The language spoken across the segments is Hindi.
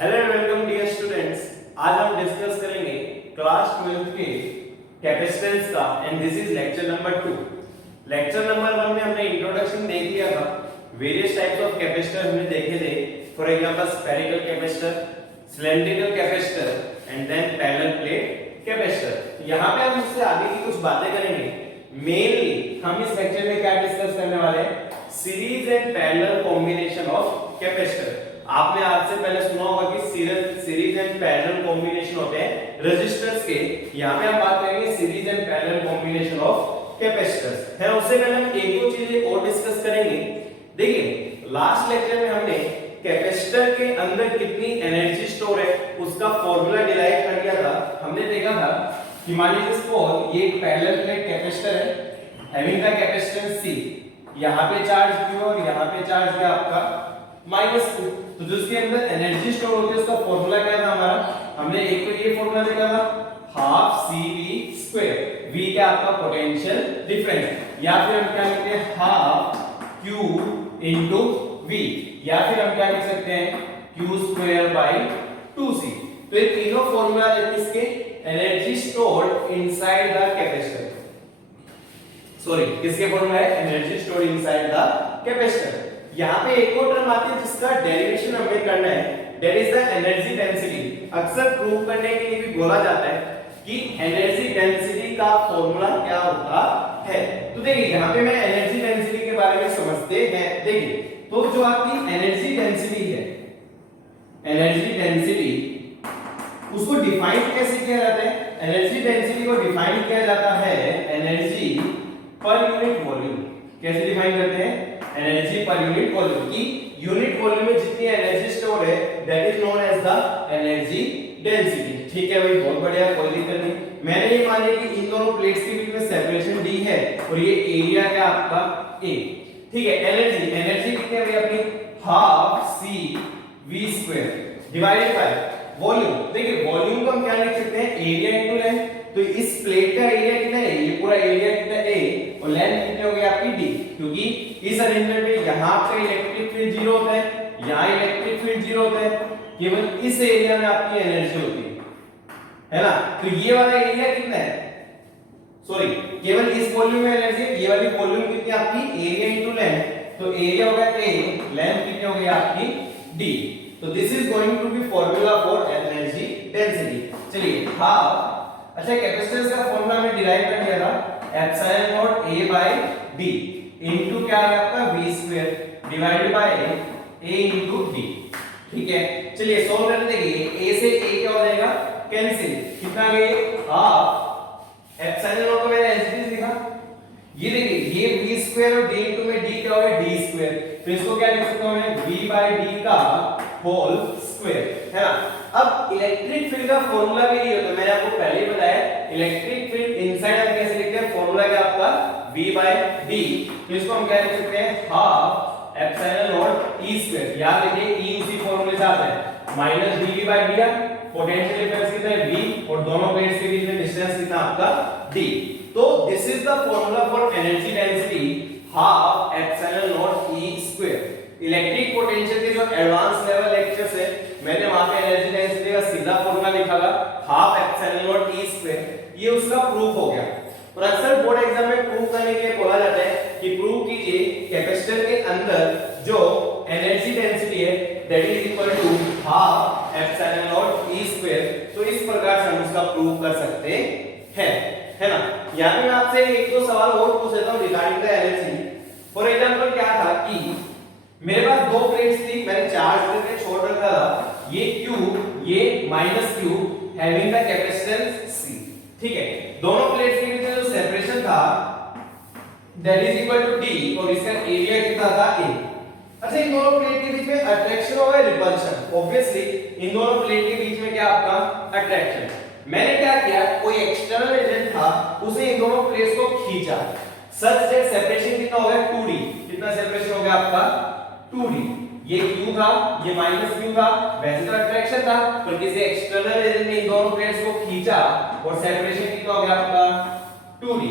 Hello and welcome dear students. आज हम डिस्कस करेंगे क्लास 12 के कैपेसिटेंस का and this is lecture number 2। Lecture number 1 में हमने इंट्रोडक्शन देख लिया था। वेरियस टाइप्स ऑफ कैपेसिटर हमने देखे थे। For example spherical capacitor, cylindrical capacitor and then parallel plate capacitor. यहां पे हम इससे आगे की कुछ बातें करेंगे। मेनली हम इस लेक्चर में क्या डिस्कस करने वाले हैं? Series and parallel combination of capacitor. आपने आज से पहले सुना होगा कि सीरीज एंड पैरेलल कॉम्बिनेशन होते हैं रेजिस्टर्स के। यहां पे हम बात करेंगे series and parallel combination of capacitors है। उससे पहले हम एक दो चीजें और डिस्कस करेंगे। देखिए लास्ट लेक्चर में हमने कैपेसिटर के अंदर कितनी एनर्जी स्टोर है उसका फॉर्मूला डिराइव कर लिया था। हमने देखा था कि मान लीजिए सपोज ये एक पैरेलल प्लेट कैपेसिटर है हैविंग द कैपेसिटेंस C। यहां पे चार्ज Q और यहां पे चार्ज है आपका -2। तो जिसके अंदर एनर्जी स्टोर होती है उसका फॉर्मूला क्या था हमारा? हमने एक तो ये फॉर्मूला देखा था हाफ CV²। V क्या आपका पोटेंशियल डिफरेंस, या फिर हम क्या लिखते हैं हाफ Q इनटू V, या फिर हम क्या लिख सकते हैं Q²/2C। तो ये तीनों फॉर्मूला है किसके? Energy stored inside the capacitor. Sorry किसके फॉर्मूला है? Energy stored inside the capacitor. यहां पे एक और टर्म आती है जिसका डेरिवेशन हमें करना है, that is the energy density. अक्सर प्रूव करने के लिए भी बोला जाता है कि एनर्जी डेंसिटी का फॉर्मूला क्या होता है। तो देखिए यहां पे मैं एनर्जी डेंसिटी के बारे में समझते हैं। देखिए तो जो आपकी एनर्जी डेंसिटी है, एनर्जी डेंसिटी उसको डिफाइन कैसे किया जाता है? एनर्जी डेंसिटी को डिफाइन किया जाता है एनर्जी पर यूनिट वॉल्यूम। कैसे डिफाइन करते हैं? एनर्जी पर यूनिट वॉल्यूम की यूनिट वॉल्यूम में जितनी एनर्जी स्टोर है that is known as the energy density. ठीक है भाई, बहुत बढ़िया, कोई दिक्कत नहीं। मैंने ये मान लिया कि इन दोनों प्लेट्स के बीच में सेपरेशन D है और ये एरिया है आपका A। ठीक है, एनर्जी कितनी है भाई अपनी? Half CV² divided by volume. देखिए वॉल्यूम को हम क्या लिख सकते हैं? Area into length. तो इस प्लेट का एरिया कितना है? ये पूरा एरिया कितना है? A, और लेंथ कितनी हो गई आपकी D। क्योंकि इस अरेंजमेंट में यहां पे इलेक्ट्रिक फील्ड 0 होता है, यहां इलेक्ट्रिक फील्ड 0 होता है, केवल इस एरिया में आपकी एनर्जी होती है ना। तो ये वाला एरिया कितना है? सॉरी केवल इस वॉल्यूम में एनर्जी, ये वाली वॉल्यूम कितनी आपकी? Area into length. तो एरिया होगा A, लेंथ कितनी हो गई आपकी? D। तो this is going to be formula for energy density. चलिए हाफ, अच्छा कैपेसिटेंस का फार्मूला हमने डिराइव कर लिया था एप्सिलॉन नॉट A/D इनटू क्या है आपका V² divided by A into D। ठीक है, चलिए सॉल्व करने देखिए। A से A क्या हो जाएगा? कैंसिल। कितना गए? हाफ एप्सिलॉन नॉट को मैंने एज लिखा। ये देखिए ये V² और D इनटू में D क्या होगा? D²। तो इसको क्या लिख सकता हूं मैं? V/D का होल स्क्वायर, है ना। अब इलेक्ट्रिक फील्ड का फॉर्मूला भी ये होता है, मैंने आपको पहले ही बताया। इलेक्ट्रिक फील्ड इनसाइड हम कैसे लिखते हैं? फॉर्मूला क्या आपका? V/D। तो इसको हम क्या लिख सकते हैं? Half epsilon naught E²। याद रखिए E उसी फॉर्मूले से आता है माइनस dV/dr। पोटेंशियल डिफरेंस कितना है? V, और दोनों प्लेट्स के बीच में डिस्टेंस कितना आपका? D। तो this is the formula for energy density half epsilon naught E²। Electric potential के जो एडवांस लेवल लेक्चर्स है मैंने वहां पे एनर्जी डेंसिटी का सीधा फॉर्मूला लिखा था हाफ एप्सिलॉन नॉट E²। ये उसका प्रूफ हो गया। और अक्सर बोर्ड एग्जाम में प्रूफ करने के लिए बोला जाता है कि प्रूव कीजिए कैपेसिटर के अंदर जो एनर्जी डेंसिटी है that is equal to half epsilon naught E²। तो इस प्रकार से हम उसका प्रूव कर सकते हैं, है ना। यहां पे मैं आपसे एक दो सवाल और पूछ लेता हूं regarding the energy. For example क्या था कि मेरे पास दो प्लेट्स थी, मैंने चार्ज करके छोड़ रखा था, ये Q ये -Q having the capacitance C। ठीक है, दोनों प्लेट्स के बीच में जो सेपरेशन था that is equal to D और इसका एरिया कितना था A। अच्छा इन दोनों प्लेट के बीच में अट्रैक्शन होगा रिपल्शन? ऑब्वियसली इन दोनों प्लेट के बीच में क्या आपका? अट्रैक्शन। मैंने क्या किया? कोई एक्सटर्नल एजेंट था, उसे इन दोनों प्लेट्स को खींचा सच दैट सेपरेशन कितना हो गया? 2D। कितना सेपरेशन हो गया आपका? 2D। ये Q था, ये -Q था, वैसे तो अट्रैक्शन था, पर किसी एक्सटर्नल एजेंट ने इन दोनों प्लेट्स को खींचा और सेपरेशन कितना हो गया आपका? 2D।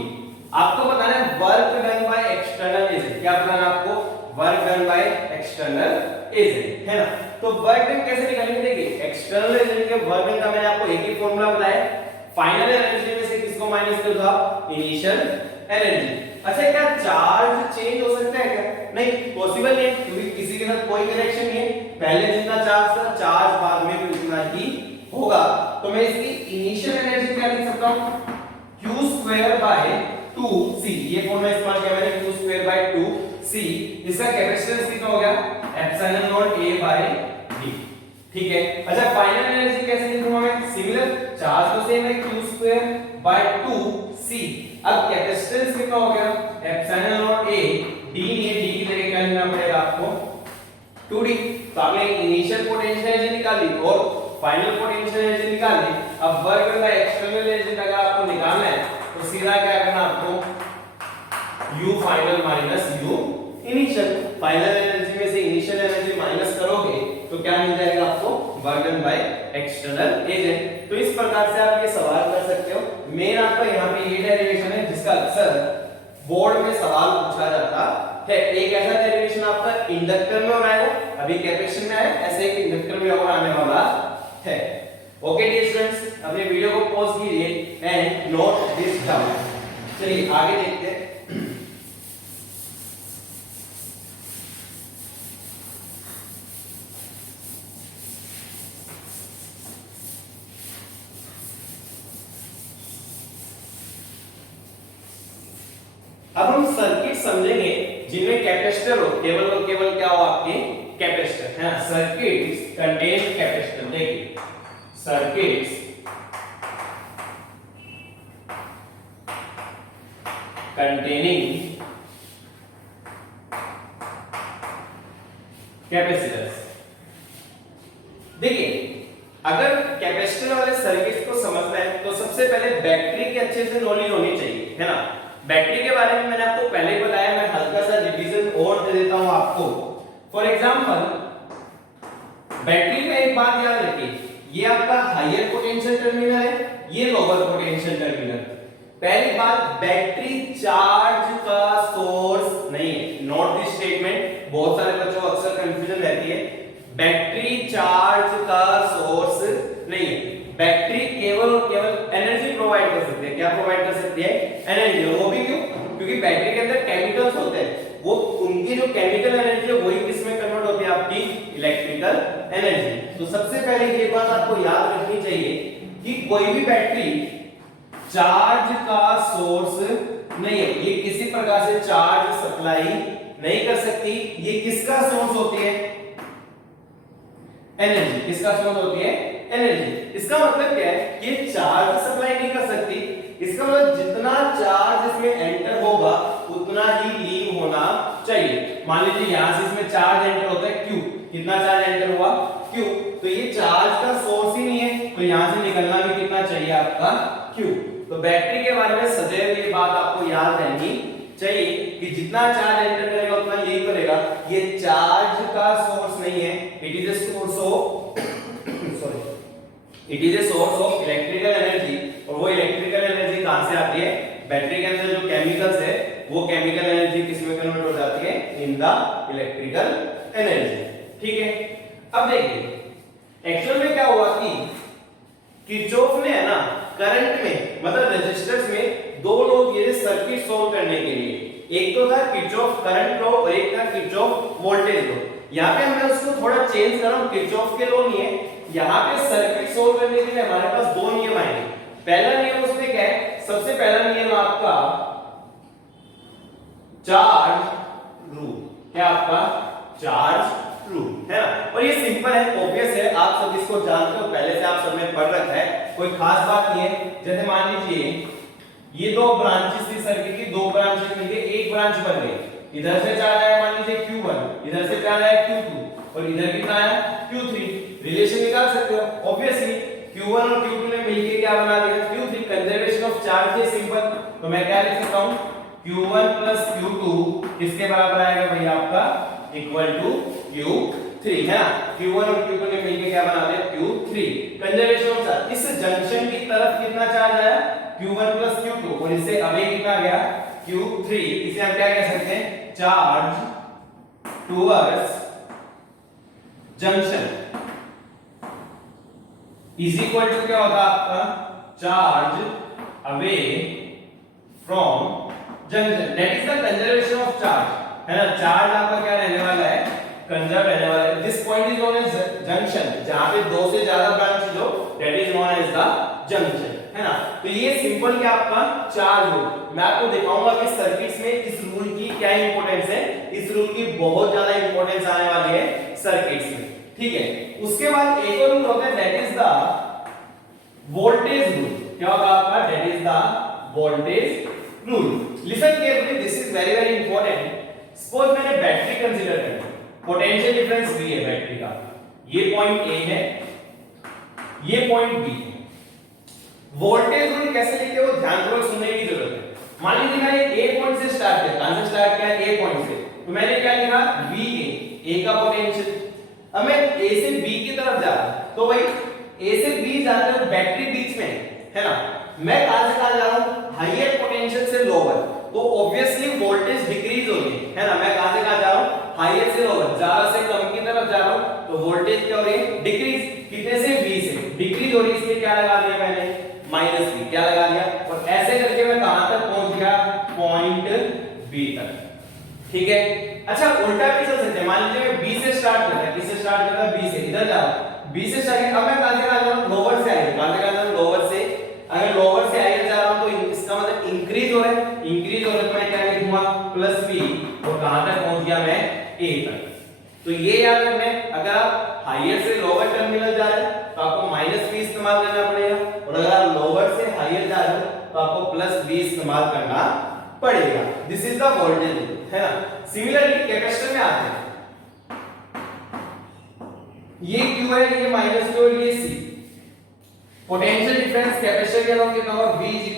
आपको बताना है work done by external agent. क्या बताना है आपको? Work done by external agent, है ना। तो वर्क डन कैसे निकालेंगे? देखिए एक्सटर्नल एनर्जी के वर्क डन का मैंने आपको एक ही फॉर्मूला बताया, फाइनल एनर्जी में से किसको माइनस कर दो आप, इनिशियल एनर्जी। अच्छा क्या चार्ज चेंज हो सकता है क्या? नहीं, पॉसिबल नहीं है, क्योंकि किसी के साथ कोई कनेक्शन नहीं है, पहले जितना चार्ज था चार्ज बाद में भी उतना ही होगा। तो मैं इसकी इनिशियल एनर्जी क्या लिख सकता हूं, q² 2c, ये फॉर्मूला इस्तेमाल किया मैंने, q² 2c। इसका कैपेसिटेंस कितना हो गया, एप्सिलॉन नॉट a/d, ठीक है। अच्छा फाइनल एनर्जी कैसे लिखूंगा मैं, सिमिलर, चार्ज तो सेम है, q² 2c। अब कैपेसिटेंस कितना हो गया, एप्सिलॉन नॉट a, d नहीं है, d की जगह क्या लिखना पड़ेगा आपको, 2d। तो आपने इनिशियल पोटेंशियल एनर्जी निकाल ली और फाइनल पोटेंशियल एनर्जी निकाल ली। अब वर्क डन का एक्सटर्नल एनर्जी अगर आपको निकालना है तो सीधा क्या करना आपको, u final minus u initial. Final energy में से इनिशियल एनर्जी माइनस करोगे तो क्या मिल जाएगा आपको, work done by external agent. तो इस प्रकार से आप ये सवाल कर सकते हो। मेन आपका यहाँ पे ये डेरिवेशन है जिसका अक्सर बोर्ड में सवाल पूछा जाता है। एक ऐसा डेरिवेशन आपका इंडक्टर में हो रहा है, अभी कैपेसिटर में है, ऐसे एक इंडक्टर में और आने वाला है। ओके डियर स्टूडेंट्स, अपने वीडियो को पॉज कीजिए एंड नोट दिस डाउन। चलिए आगे देखते हैं। अब हम सर्किट समझेंगे जिनमें कैपेसिटर हो, केवल और केवल क्या हो आपके कैपेसिटर है। सर्किट्स कंटेन कैपेसिटर, देखिए सर्किट्स कंटेनिंग कैपेसिटर्स। देखिए अगर कैपेसिटर वाले सर्किट्स को समझना है तो सबसे पहले बैटरी की अच्छे से नॉलेज होनी चाहिए, है ना। बैटरी के बारे में मैंने आपको पहले ही बताया, मैं हल्का सा रिवीजन और दे देता हूं आपको। फॉर एग्जांपल बैटरी में एक बात याद रखिए, ये आपका हायर पोटेंशियल टर्मिनल है, ये लोअर पोटेंशियल टर्मिनल। पहली बात, बैटरी चार्ज का सोर्स नहीं है। नोट दिस स्टेटमेंट, बहुत सारे बच्चों को अक्सर कंफ्यूजन रहती है। बैटरी चार्ज का सोर्स नहीं है। बैटरी केवल और केवल एनर्जी प्रोवाइड कर सकती है। क्या प्रोवाइड कर सकती है, एनर्जी। वो भी क्यों, क्योंकि बैटरी के अंदर केमिकल्स होते हैं, वो उनकी जो केमिकल एनर्जी है वही किसमें कन्वर्ट होती है, आपकी इलेक्ट्रिकल एनर्जी। तो सबसे पहले ये बात आपको याद रखनी चाहिए कि कोई भी बैटरी चार्ज का सोर्स नहीं है, ये किसी प्रकार से चार्ज सप्लाई नहीं कर सकती। ये किसका सोर्स होती है, एनर्जी। किसका सोर्स होती है, एनर्जी। इसका मतलब क्या है, ये चार्ज सप्लाई नहीं कर सकती। इसका मतलब जितना चार्ज इसमें एंटर होगा उतना ही लीव होना चाहिए। मान लीजिए यहां से इसमें चार्ज एंटर होता है Q, कितना चार्ज एंटर हुआ, Q। तो ये चार्ज का सोर्स ही नहीं है, तो यहां से निकलना भी कितना चाहिए आपका, Q। तो बैटरी के बारे में सदैव ये बात आपको याद रहनी चाहिए कि जितना चार्ज एंटर करेगा उतना लीव करेगा। ये चार्ज का सोर्स नहीं है, it is a source of it is a source of electrical energy. और वो इलेक्ट्रिकल एनर्जी कहां से आती है, बैटरी के अंदर जो केमिकल्स है वो केमिकल एनर्जी किसमें कन्वर्ट हो जाती है, इन द इलेक्ट्रिकल एनर्जी। ठीक है, अब देखिए एक्चुअल में क्या हुआ कि किरचॉफ ने है ना करंट में, मतलब रेजिस्टर्स में दो लोग ये सर्किट सोल्व करने के लिए, एक तो था किरचॉफ करंट लॉ और एक था किरचॉफ वोल्टेज लॉ। यहाँ पे हमने उसको थोड़ा चेंज करा, किरचॉफ के लॉ नहीं है, यहाँ पे सर्किट सोल्व करने के लिए हमारे पास दो नियम आएंगे। पहला नियम उसमें क्या है, सबसे पहला नियम आपका चार्ज रूल। क्या आपका, चार्ज रूल, है ना। और ये सिंपल है, ऑब्वियस है, आप सब इसको जानते हो, पहले से आप सब ने पढ़ रखा है, कोई खास बात नहीं है। जैसे मान लीजिए ये दो ब्रांचेस थी सर्किट की, दो ब्रांचेस मिलके एक ब्रांच बन गई। इधर से चार्ज आया मान लीजिए Q1, इधर से चार्ज आया Q2 और इधर कितना आया Q3। रिलेशन निकाल सकते हो ऑब्वियसली, Q1 और Q2 ने मिलके क्या बना दिया, Q3। कंजर्वेशन ऑफ चार्ज है सिंपल, तो मैं क्या लिख सकता हूं, Q1 प्लस Q2 किसके बराबर आएगा भैया आपका, इक्वल टू Q3, है ना। Q1 और Q2 ने मिलके क्या बना दिया, Q3। कंजर्वेशन ऑफ चार्ज, इस जंक्शन की तरफ कितना चार्ज आया, Q1 प्लस Q2, और इससे अवे कितना गया, Q3। इसे हम क्या कह सकते हैं, charge towards junction. Is equal to क्या होता है आपका charge away from junction, that is the conservation of charge, है ना। चार्ज आपका क्या रहने वाला है, कंजर्व रहने वाला है। This point is known as junction, जहां पे दो से ज्यादा ब्रांच हो that is known as the junction, है ना। तो ये सिंपल क्या आपका चार्ज रूल, मैं आपको दिखाऊंगा कि सर्किट्स में इस रूल की क्या इंपॉर्टेंस है। इस रूल की बहुत ज्यादा इंपॉर्टेंस आने वाली है सर्किट्स में, ठीक है। उसके बाद एक और रूल होता है that is the voltage rule. क्या होगा आपका, that is the voltage rule. Listen carefully, this is very very important. Suppose मैंने बैटरी कंसीडर करी, पोटेंशियल डिफरेंस V है बैटरी का, ये पॉइंट A है, ये पॉइंट B है। वोल्टेज रूल कैसे लिखते हो ध्यानपूर्वक सुनने की जरूरत है। मान लीजिए मैंने A पॉइंट से स्टार्ट किया, कहां से स्टार्ट किया, A पॉइंट से, तो मैंने क्या लिखा VA, A का पोटेंशियल। अब मैं A से B की तरफ जा रहा हूं, तो भाई A से B जाते हुए बैटरी बीच में है ना। मैं कहां से कहां जा रहा हूं, हायर पोटेंशियल से लोअर, तो ऑब्वियसली वोल्टेज डिक्रीज होगी, है ना। मैं कहां से कहां जा रहा हूं, हायर से लोअर, ज्यादा से कम की तरफ जा रहा हूं, तो वोल्टेज क्या हो रही है, डिक्रीज। कितने से, V से डिक्रीज हो रही है, इसलिए क्या लगा दिया मैंने, -V क्या लगा दिया। और ऐसे करके मैं कहां तक पहुंच गया, पॉइंट B तक, ठीक है। अच्छा उल्टा भी चल सकते हैं, मान लीजिए मैं B से स्टार्ट करता है, किससे स्टार्ट करता है, B से, इधर जा रहा हूं, B से स्टार्ट, अब मैं कहां से कहां जा रहा हूं, लोअर से आगे, कहां से कहां जा रहा हूं, लोअर से। अगर लोअर से आगे जा रहा हूं तो इसका मतलब इंक्रीज हो रहा है, इंक्रीज हो रहा है तो मैं क्या लिखूंगा, +B, और कहां तक पहुंच गया मैं, A तक। तो ये याद रखना है, अगर आप हायर से लोअर टर्मिनल जा रहे हैं तो आपको -V इस्तेमाल करना पड़ेगा, और अगर आप लोअर से हायर जा रहे हो तो आपको +V इस्तेमाल करना पड़ेगा। This is the voltage rule, है ना। सिमिलरली कैपेसिटर में आते हैं, ये Q है, ये -Q और ये C। पोटेंशियल डिफरेंस कैपेसिटर के अलावा कितना होगा, V =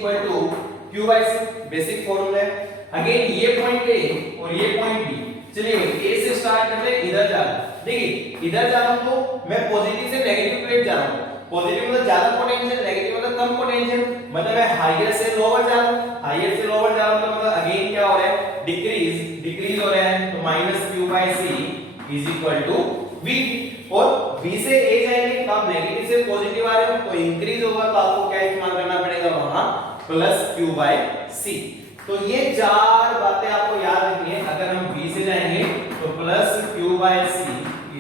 Q/C, बेसिक फार्मूला है। अगेन ये पॉइंट A और ये पॉइंट B, चलिए A से स्टार्ट करते हैं, इधर जा रहा हूं, देखिए इधर जा रहा हूं तो मैं पॉजिटिव से नेगेटिव प्लेट जा रहा हूं। पॉजिटिव मतलब ज्यादा पोटेंशियल, नेगेटिव मतलब कम पोटेंशियल, मतलब मैं हायर से लोअर जा रहा हूं, हायर से लोअर जा रहा हूं तो मतलब अगेन क्या हो रहा है, डिक्रीज हो रहा है, तो -Q/C = V। और V से A जाएंगे तो आप नेगेटिव से पॉजिटिव आ रहे हो तो इंक्रीज होगा, तो आपको क्या इस्तेमाल करना पड़ेगा वहां, +Q/C। तो ये चार बातें आपको याद रखनी है। अगर हम B से जाएंगे तो +Q/C =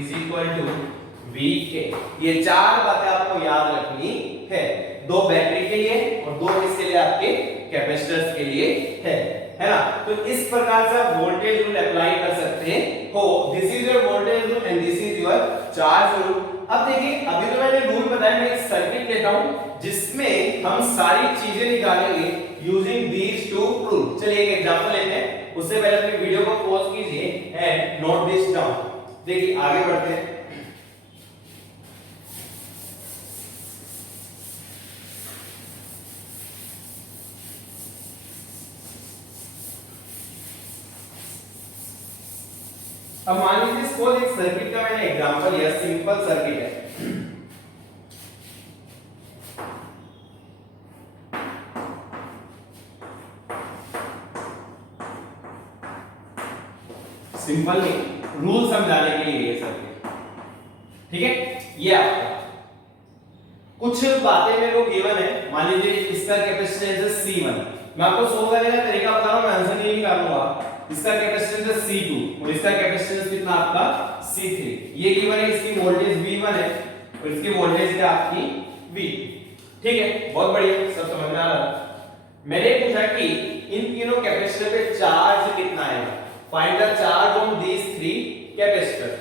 VK, ये चार बातें आपको याद रखनी है, दो बैटरी के लिए और दो किसके लिए, आपके कैपेसिटर्स के लिए है ना। तो इस प्रकार से आप वोल्टेज रूल अप्लाई कर सकते हो। This is your voltage rule and this is your charge rule. अब देखिए अभी तो मैंने रूल बताया, मैं एक सर्किट लेता हूं जिसमें हम सारी चीजें निकालेंगे यूजिंग दीस टू रूल। चलिए एक एग्जांपल लेते हैं, उससे पहले अपनी वीडियो को पॉज कीजिए एंड नोट दिस डाउन। देखिए आगे बढ़ते हैं। अब मान लीजिए सपोज एक सर्किट का मैंने एग्जांपल लिया, सिंपल सर्किट है। सिंपल नहीं, रूल समझाने के लिए ये सर्किट, ठीक है। ये आपका कुछ बातें मेरे को गिवन है, मान लीजिए इसका कैपेसिटेंस है C1, मैं आपको सोल्व करने का तरीका बता रहा हूं, मैं आंसर नहीं निकालूंगा। इसका कैपेसिटेंस है C2 और इसका कैपेसिटेंस कितना आपका C3, ये गिवन है, इसकी वोल्टेज V1 है और इसकी वोल्टेज क्या आपकी V, ठीक है। बहुत बढ़िया, सब समझ में आ रहा है। मैंने पूछा कि इन तीनों कैपेसिटर पे चार्ज कितना है, find the charge on these three capacitor.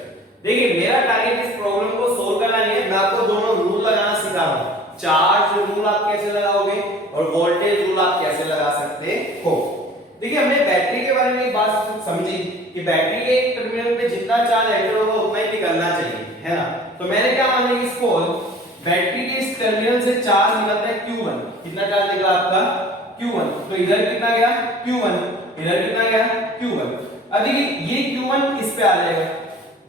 देखिए मेरा टारगेट इस प्रॉब्लम को सोल्व करना नहीं है, मैं आपको दोनों रूल लगाना सिखा रहा हूं। चार्ज रूल आप कैसे लगाओगे और वोल्टेज रूल आप कैसे लगा सकते हो। देखिए हमने बैटरी के बारे में एक बात समझी कि बैटरी के एक टर्मिनल पे जितना चार्ज एंटर होगा उतना ही निकलना चाहिए, है ना। तो मैंने क्या माना कि सपोज बैटरी के इस टर्मिनल से चार्ज निकलता है Q1, कितना चार्ज निकला आपका Q1, तो इधर कितना गया Q1, इधर कितना गया Q1। अब देखिए ये Q1 इस पे आ जाएगा,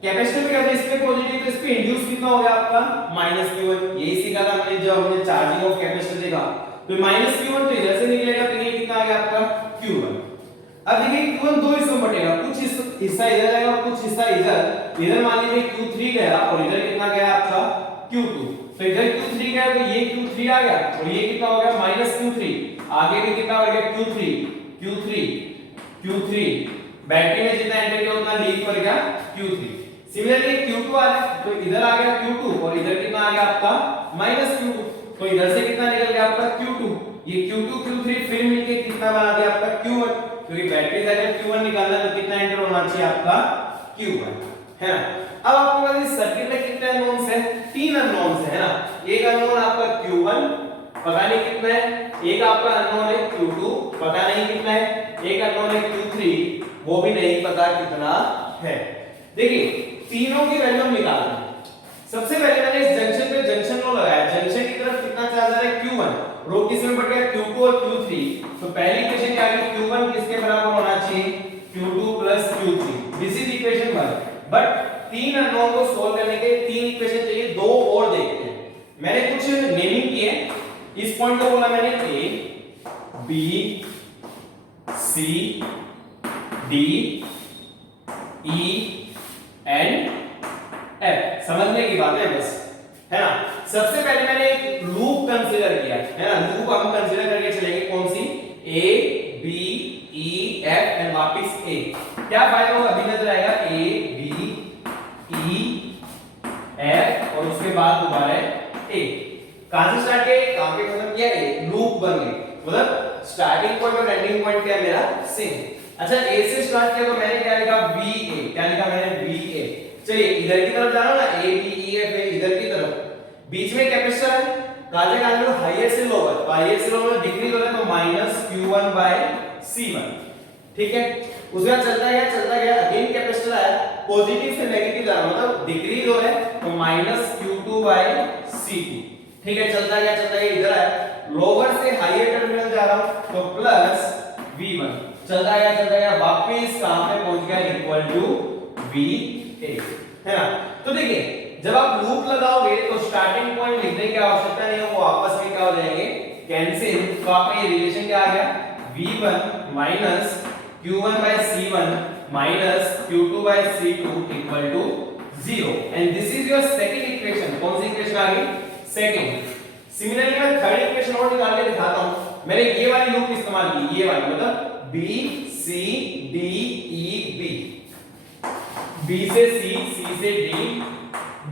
कैपेसिटर पे इस पे पॉजिटिव, तो इस पे इंड्यूस कितना हो गया आपका -Q1। यही सीखा था हमने जब हमने चार्जिंग ऑफ कैपेसिटर देखा, तो -Q1 तो इधर से निकलेगा, तो ये कितना आ गया आपका Q1। अब देखिए Q1 दो हिस्सों में बटेगा, कुछ हिस्सा इधर जाएगा कुछ हिस्सा इधर। इधर मान लीजिए Q3 गया और इधर कितना गया आपका Q2, तो इधर Q3 का है तो ये Q3 आ गया और ये कितना हो गया माइनस Q3, आगे भी कितना हो गया Q3 बैटरी में जितना एंटर किया उतना लीक कर गया Q3। सिमिलरली Q2 आ रहा है तो इधर आ गया Q2 और इधर कितना आ गया आपका माइनस Q2, तो इधर से कितना निकल गया आपका Q2, ये Q2 Q3 फिर मिलके कितना बना दिया आपका Q1, क्योंकि बैटरी से अगर Q1 निकालना है तो कितना एंटर होना चाहिए आपका Q1, है ना। अब आपके पास इस सर्किट में कितने अननोन्स हैं, 3 अननोन्स है ना। एक अननोन आपका Q1 पता नहीं कितना है, एक आपका अननोन है Q2 पता नहीं कितना है, एक अननोन है Q3 वो भी नहीं पता कितना है। देखिए तीनों की वैल्यू हम निकाल रहे हैं। सबसे पहले मैंने इस जंक्शन पे जंक्शन लो लगाया, जंक्शन की तरफ कितना चार्ज आ रहा है Q1, रो किसमें बढ़ गया Q2 और Q3, तो पहली इक्वेशन क्या आ गई Q1 किसके बराबर होना चाहिए Q2 plus Q3, this is equation 1। But तीन अननोन को सोल्व करने के तीन इक्वेशन चाहिए, दो और देखते हैं। मैंने कुछ नेमिंग की है, इस पॉइंट को बोला मैंने A B C D E and F, समझने की बात है बस, है ना। सबसे पहले मैंने एक लूप कंसीडर किया है ना, लूप हम कंसीडर करके चलेंगे कौन सी A B E F and वापस A, क्या फायदा होगा अभी नजर आएगा A B E F और उसके बाद दोबारा A, कहां से स्टार्ट किया कहां पे खत्म किया A, लूप बन गई, मतलब स्टार्टिंग पॉइंट और एंडिंग पॉइंट क्या है मेरा सेम। अच्छा A से स्टार्ट किया तो मैंने क्या लिखा BA, क्या लिखा मैंने BA, चलिए इधर की तरफ जाना ना A B E F है, इधर की तरफ बीच में कैपेसिटर है, काजे काजे हाईयर से लोअर, तो हाईयर से लोअर डिक्रीज हो रहा है तो माइनस Q1 बाय C1, ठीक है। उसके बाद चलता गया अगेन कैपेसिटर आया, पॉजिटिव से नेगेटिव जा रहा है मतलब डिक्रीज हो रहा है तो माइनस Q2 बाय C2, ठीक है। चलता गया इधर आया, लोअर से हाईयर टर्मिनल जा रहा हूं तो प्लस V1, चलता गया वापस कहां पे पहुंच गया इक्वल टू VA, है ना। तो देखिए जब आप लूप लगाओगे तो स्टार्टिंग पॉइंट लिखने की आवश्यकता नहीं है, वो आपस में क्या हो जाएंगे कैंसिल, तो आपका ये रिलेशन क्या आ गया V1 minus Q1 by C1 minus Q2 by C2 equal to 0 and this is your second equation, कौन सी इक्वेशन आ गई सेकंड। सिमिलरली मैं थर्ड इक्वेशन और निकाल के दिखाता हूं, मैंने ये वाली लूप इस्तेमाल की, ये वाली मतलब B C D E B, B से C, C से D,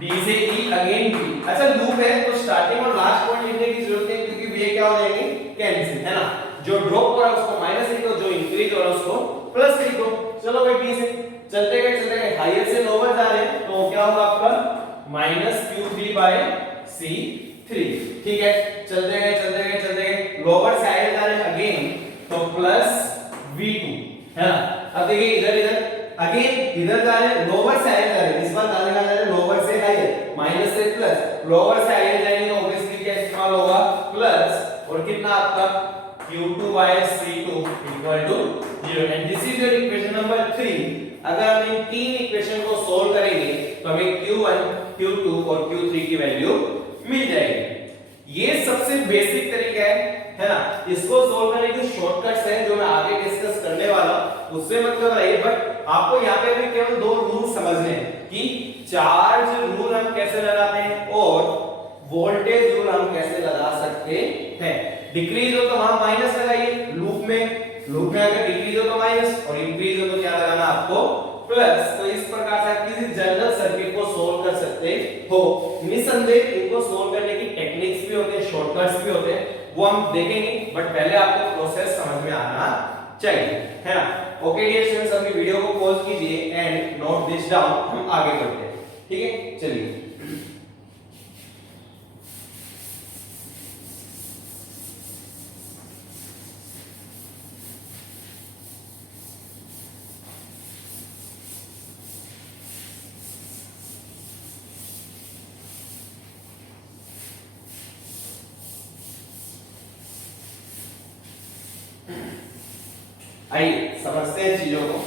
D से E अगेन B। अच्छा लूप है तो स्टार्टिंग और लास्ट पॉइंट लिखने की जरूरत नहीं क्योंकि वे क्या हो जाएंगे कैंसिल, है ना। जो ड्रॉप हो रहा है उसको माइनस लिखो, जो इंक्रीज हो रहा है उसको प्लस लिखो। चलो भाई B से चलते गए हाईयर से लोअर जा रहे हैं तो क्या होगा आपका माइनस Q3 बाय C3, ठीक है। चलते गए लोअर से हाईयर जा रहे हैं अगेन तो प्लस V2, है ना। अब देखिए इधर अगेन इधर जा रहे हैं लोअर से हाईयर जा रहे हैं, इस बार कहां जा रहे हैं लोअर से हाईयर, माइनस से प्लस, लोअर से हाईयर जाएंगे तो ऑब्वियसली क्या इस्तेमाल होगा प्लस, और कितना आपका Q2 by C2 equal to 0 and this is your equation number 3। अगर हम इन तीन इक्वेशन को सोल्व करेंगे तो हमें Q1 Q2 और Q3 की वैल्यू मिल जाएगी। ये सबसे बेसिक तरीका है ना। इसको सोल्व करने के शॉर्टकट्स हैं जो मैं आगे डिस्कस करने वाला हूं, उससे मतलब रहिए, बट आपको यहाँ पे भी केवल दो रूल समझने हैं कि चार्ज रूल हम कैसे लगाते हैं और वोल्टेज रूल हम कैसे लगा सकते हैं। डिक्रीज हो तो वहां माइनस लगाइए लूप में अगर डिक्रीज हो तो माइनस और इंक्रीज हो तो क्या लगाना आपको प्लस। तो इस प्रकार से आप किसी जनरल सर्किट को सोल्व कर सकते हो। निसंदेह इनको सोल्व करने की टेक्निक्स भी होते हैं, शॉर्टकट्स भी होते हैं, वो हम देखेंगे, बट पहले आपको प्रोसेस समझ में आना चाहिए, है ना। ओके डियर स्टूडेंट्स, अभी वीडियो को पॉज कीजिए एंड नोट दिस डाउन, हम आगे बढ़ते हैं, ठीक है। चलिए आइए समझते हैं चीजों को।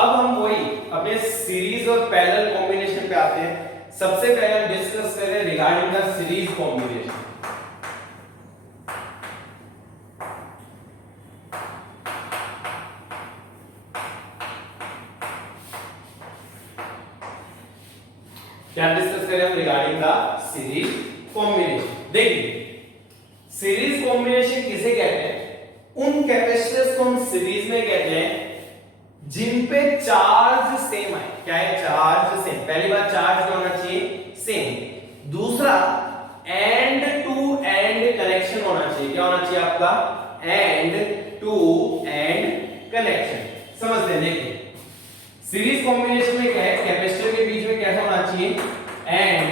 अब हम वही अपने सीरीज और पैरेलल कॉम्बिनेशन पे आते हैं। सबसे पहले हम डिस्कस कर रहे हैं रिगार्डिंग द सीरीज कॉम्बिनेशन। क्या डिस्कस कर रहे हैं रिगार्डिंग द सीरीज कॉम्बिनेशन। देखिए सीरीज कॉम्बिनेशन किसे कहते हैं? उन कैपेसिटर्स को हम सीरीज में कहते हैं जिन पे चार्ज सेम है। क्या है? Charge same. पहली बात चार्ज क्या होना चाहिए? सेम। दूसरा एंड टू एंड कनेक्शन होना चाहिए। क्या होना चाहिए आपका? End to end connection. समझते हैं। देखिए सीरीज कॉम्बिनेशन में क्या है? कैपेसिटर के बीच में कैसा होना चाहिए? एंड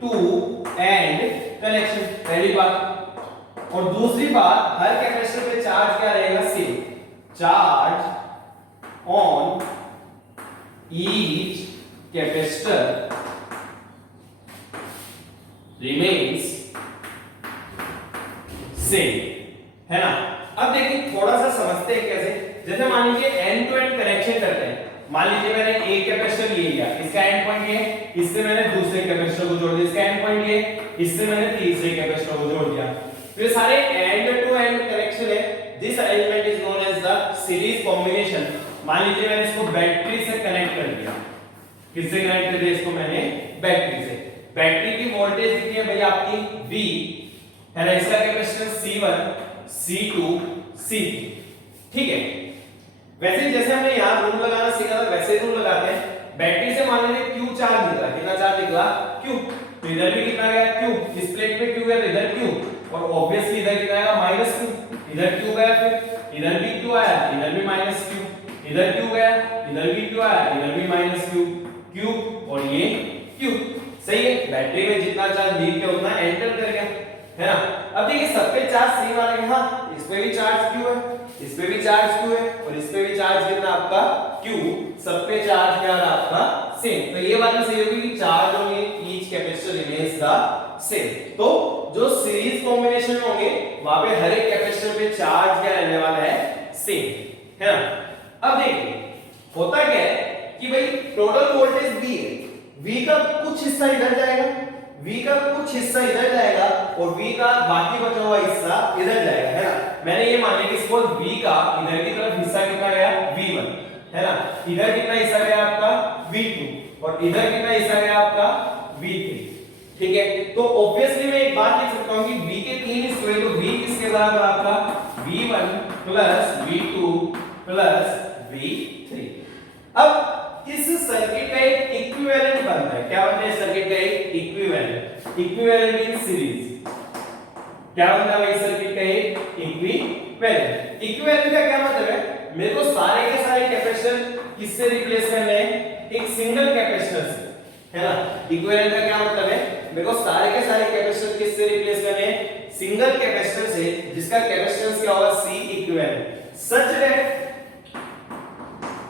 टू एंड कनेक्शन, पहली बात। और दूसरी बात हर कैपेसिटर पे चार्ज क्या रहेगा? Same. Charge on each capacitor remains same, है ना? अब देखिए थोड़ा सा समझते हैं कैसे। जैसे मान लीजिए एंड टू एंड कनेक्शन करते हैं। मान लीजिए मैंने एक कैपेसिटर ले लिया, इसका एंड पॉइंट ये, इससे मैंने दूसरे कैपेसिटर को जोड़ दिया, इसका एंड पॉइंट ये, इससे मैंने तीसरे कैपेसिटर को जोड़ दिया। तो ये सारे एंड टू एंड कनेक्शन है। This arrangement is known as the series combination. मान लीजिए मैंने इसको बैटरी से कनेक्ट कर दिया। किससे कनेक्ट कर दिया इसको मैंने? बैटरी से। बैटरी की वोल्टेज कितनी है भाई? आपकी V है ना। इसका कैपेसिटेंस C1, C2, C3। ठीक है। वैसे जैसे हमने यहां रूल लगाना सीखा था वैसे रूल लगाते हैं। बैटरी से मान लीजिए Q चार्ज निकला। कितना चार्ज निकला? Q। तो इधर भी कितना गया? Q। इस प्लेट पे Q है तो इधर Q, और ऑब्वियसली इधर कितना आएगा? -Q। इधर Q गया, फिर इधर भी Q आया, इधर भी -Q, इधर Q गया, इधर भी Q आया, इधर भी -Q, Q और ये Q। सही है। बैटरी में जितना चार्ज लीव किया उतना एंटर कर गया, है ना। अब देखिए सब पे चार्ज सेम आ रहा है। हाँ इस पे भी चार्ज Q है, इस पे भी चार्ज Q है, और इस पे भी चार्ज कितना आपका? Q। सब पे चार्ज क्या आ रहा आपका? सेम। तो ये बात भी सही होगी कि charge on each capacitor remains the same. तो जो सीरीज कॉम्बिनेशन में होंगे वहां पे हर एक कैपेसिटर पे चार्ज क्या रहने वाला है? सेम, है ना। अब देखिए होता क्या है कि भाई टोटल वोल्टेज V है। V का कुछ हिस्सा इधर जाएगा, V का कुछ हिस्सा इधर जाएगा, और V का बाकी बचा हुआ हिस्सा इधर जाएगा, है ना। मैंने ये मान लिया कि इसको V का इधर की तरफ हिस्सा कितना गया? V1, है ना। इधर कितना हिस्सा गया आपका? V2, और इधर कितना हिस्सा गया आपका? V3। ठीक है। तो ऑब्वियसली मैं एक बात लिख सकता हूं कि V के तीन हिस्से हैं, तो V किसके बराबर आपका? V1 plus V2 plus V3। अब इस सर्किट का एक इक्विवेलेंट बनता है। क्या बनता है सर्किट का? एक इक्विवेलेंट। Equivalent in series. क्या बनता है इस सर्किट का? एक इक्विवेलेंट। इक्विवेलेंट का क्या मतलब है? मेरे को सारे के सारे कैपेसिटर किससे रिप्लेस करने हैं? एक सिंगल कैपेसिटर से, है ना। इक्विवेलेंट का क्या मतलब है? मेरे को सारे के सारे कैपेसिटर किससे रिप्लेस करने हैं? सिंगल कैपेसिटर से, जिसका कैपेसिटेंस क्या होगा? C equivalent. Such that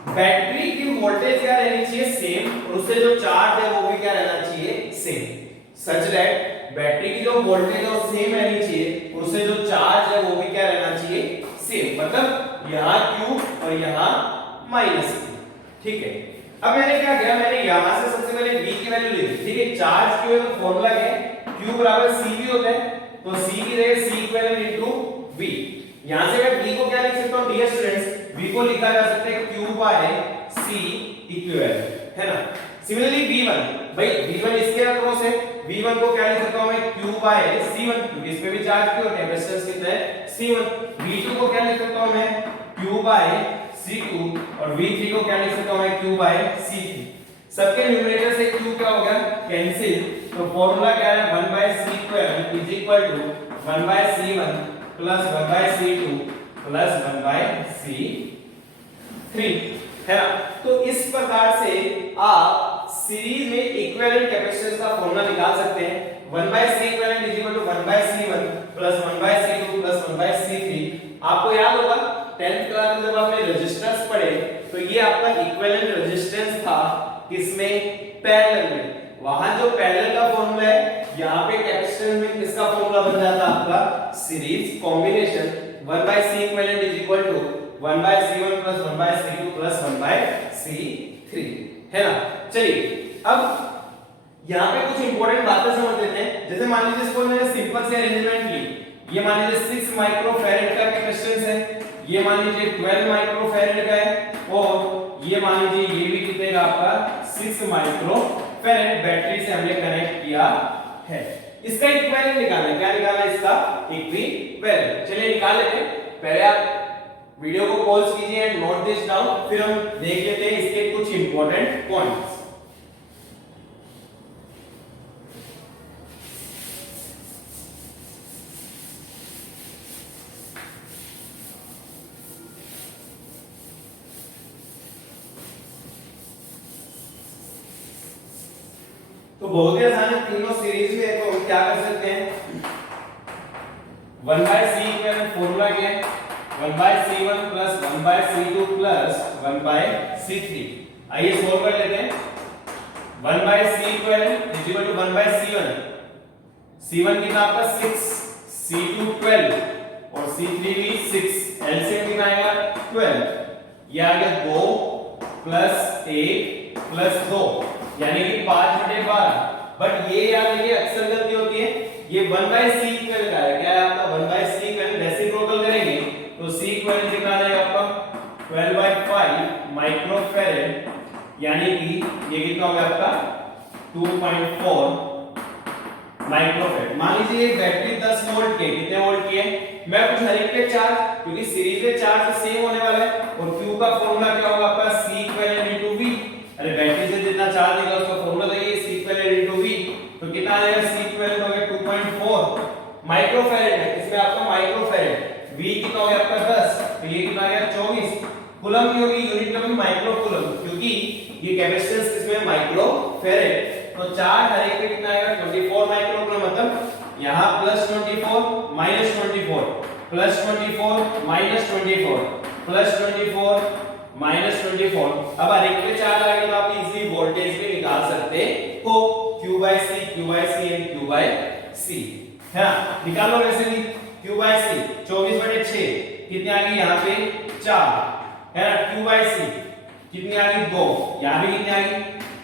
battery की वोल्टेज क्या रहनी चाहिए? सेम, और उससे जो चार्ज है वो भी क्या रहना चाहिए? सेम। सच दैट बैटरी की जो वोल्टेज है वो सेम रहनी चाहिए, और उससे जो चार्ज है वो भी क्या रहना चाहिए? सेम। मतलब यहां Q और यहां -Q। ठीक है। अब मैंने क्या किया? मैंने यहां से सबसे पहले V की वैल्यू ली थी। ठीक है। चार्ज Q है तो फॉर्मूला क्या है? Q बराबर CV होता है, तो C की जगह C इक्विवेलेंट इनटू V। यहां से मैं V को क्या लिख सकता हूं? डियर स्टूडेंट्स V को लिखा जा सकता है Q बाय C इक्विवेलेंट, है ना। सिमिलरली V1, भाई V1 इसके अक्रॉस है, V1 को क्या लिख सकता हूं मैं? Q बाय C1, क्योंकि इसमें भी चार्ज Q और कैपेसिटेंस कितना है? C1। V2 को क्या लिख सकता हूं मैं? Q बाय C2, और V3 को क्या लिख सकता हूं मैं? Q by C3। सबके न्यूमरेटर से Q क्या हो गया? कैंसिल। तो फॉर्मूला क्या है? 1 by C12 is equal to 1 by C1 plus 1 by C2 plus 1 by C3, है ना। तो इस प्रकार से आप सीरीज में इक्विवेलेंट कैपेसिटेंस का फॉर्मूला निकाल सकते हैं। 1 by C equivalent is equal to 1 by C1 plus 1 by C2 plus 1 by C3। आपको याद होगा 10th क्लास में जब आपने रेजिस्टेंस पढ़े तो ये आपका इक्विवेलेंट रेजिस्टेंस था किसमें? पैरेलल में। वहां जो पैरेलल का फॉर्मूला है, यहां पे कैपेसिटेंस में किसका फॉर्मूला बन जाता है आपका? Series combination. 1 by C equivalent is equal to 1 by C1 plus 1 by C2 plus 1 by C3, है ना। चलिए अब यहां पे कुछ इंपॉर्टेंट बातें समझ लेते हैं। जैसे मान लीजिए इसको मैंने सिंपल से अरेंजमेंट ली। ये मान लीजिए 6 माइक्रोफैरेड का कैपेसिटेंस है, ये मान लीजिए 12 माइक्रोफैरेड का है, और ये मान लीजिए ये भी कितने का आपका? 6 माइक्रोफैरेड बैटरी से हमने कनेक्ट किया है। इसका इक्विवेलेंट निकालना है। क्या निकालना है इसका? इक्विवेलेंट। चलिए निकाल लेते हैं। पहले आप वीडियो को पॉज कीजिए एंड नोट दिस डाउन, फिर हम देख लेते हैं इसके कुछ इंपॉर्टेंट पॉइंट्स। तो बहुत ही आसान है, तीनों सीरीज में। तो हम क्या कर सकते हैं, 1/c इक्विवेलेंट फॉर्मूला क्या है? 1/c1 plus 1/c2 plus 1/c3। आइए सोल्व कर लेते हैं। 1/c equivalent is equal to 1/c1। c1 कितना आपका 6, c2 12 और c3 भी 6। एलसीएम कितना आएगा 12। ये आ गया 2 प्लस 1 प्लस 2 यानी कि 5/12। बट ये याद रखिए अक्सर गलती होती है, ये 1/c इक्विवेलेंट आ है। क्या है आपका 1/c इक्विवेलेंट? रेसिप्रोकल करेंगे तो c इक्विवेलेंट कितना आ जाएगा आपका 12/5 माइक्रोफैरड, यानी कि ये कितना हो गया आपका 2.4 माइक्रोफैरड। मान लीजिए ये बैटरी 10 वोल्ट की है, कितने वोल्ट की है? मैं कुछ हर एक पे चार्ज, क्योंकि सीरीज में चार्ज सेम होने वाला है। और Q का फॉर्मूला क्या होगा आपका C इक्विवेलेंट इनटू V। अरे बैटरी से जितना चार्ज देगा उसका फॉर्मूला देखिए C इक्विवेलेंट इनटू V। तो कितना आ जाएगा? C इक्विवेलेंट हो गया 2.4 माइक्रोफैरड है, इसमें आपका माइक्रोफैरड। V कितना हो गया आपका 10, तो ये कितना आ गया 24। कूलम की होगी यूनिट में माइक्रोकूलम, क्योंकि ये कैपेसिटेंस किसमें माइक्रोफैरड। तो चार्ज हर एक पे कितना आएगा 24 माइक्रोकूलम। मतलब यहां plus 24 minus 24 plus 24 minus 24 plus 24 minus 24। अब हर एक पे चार्ज आएगा तो आप इजीली वोल्टेज भी निकाल सकते हो। Q/C Q/C एंड Q/C है ना, निकाल लो वैसे भी। Q/C 24/6 कितनी आ गई यहाँ पे 4 है ना। Q/C कितनी आ गई 2, यहाँ भी कितनी आ गई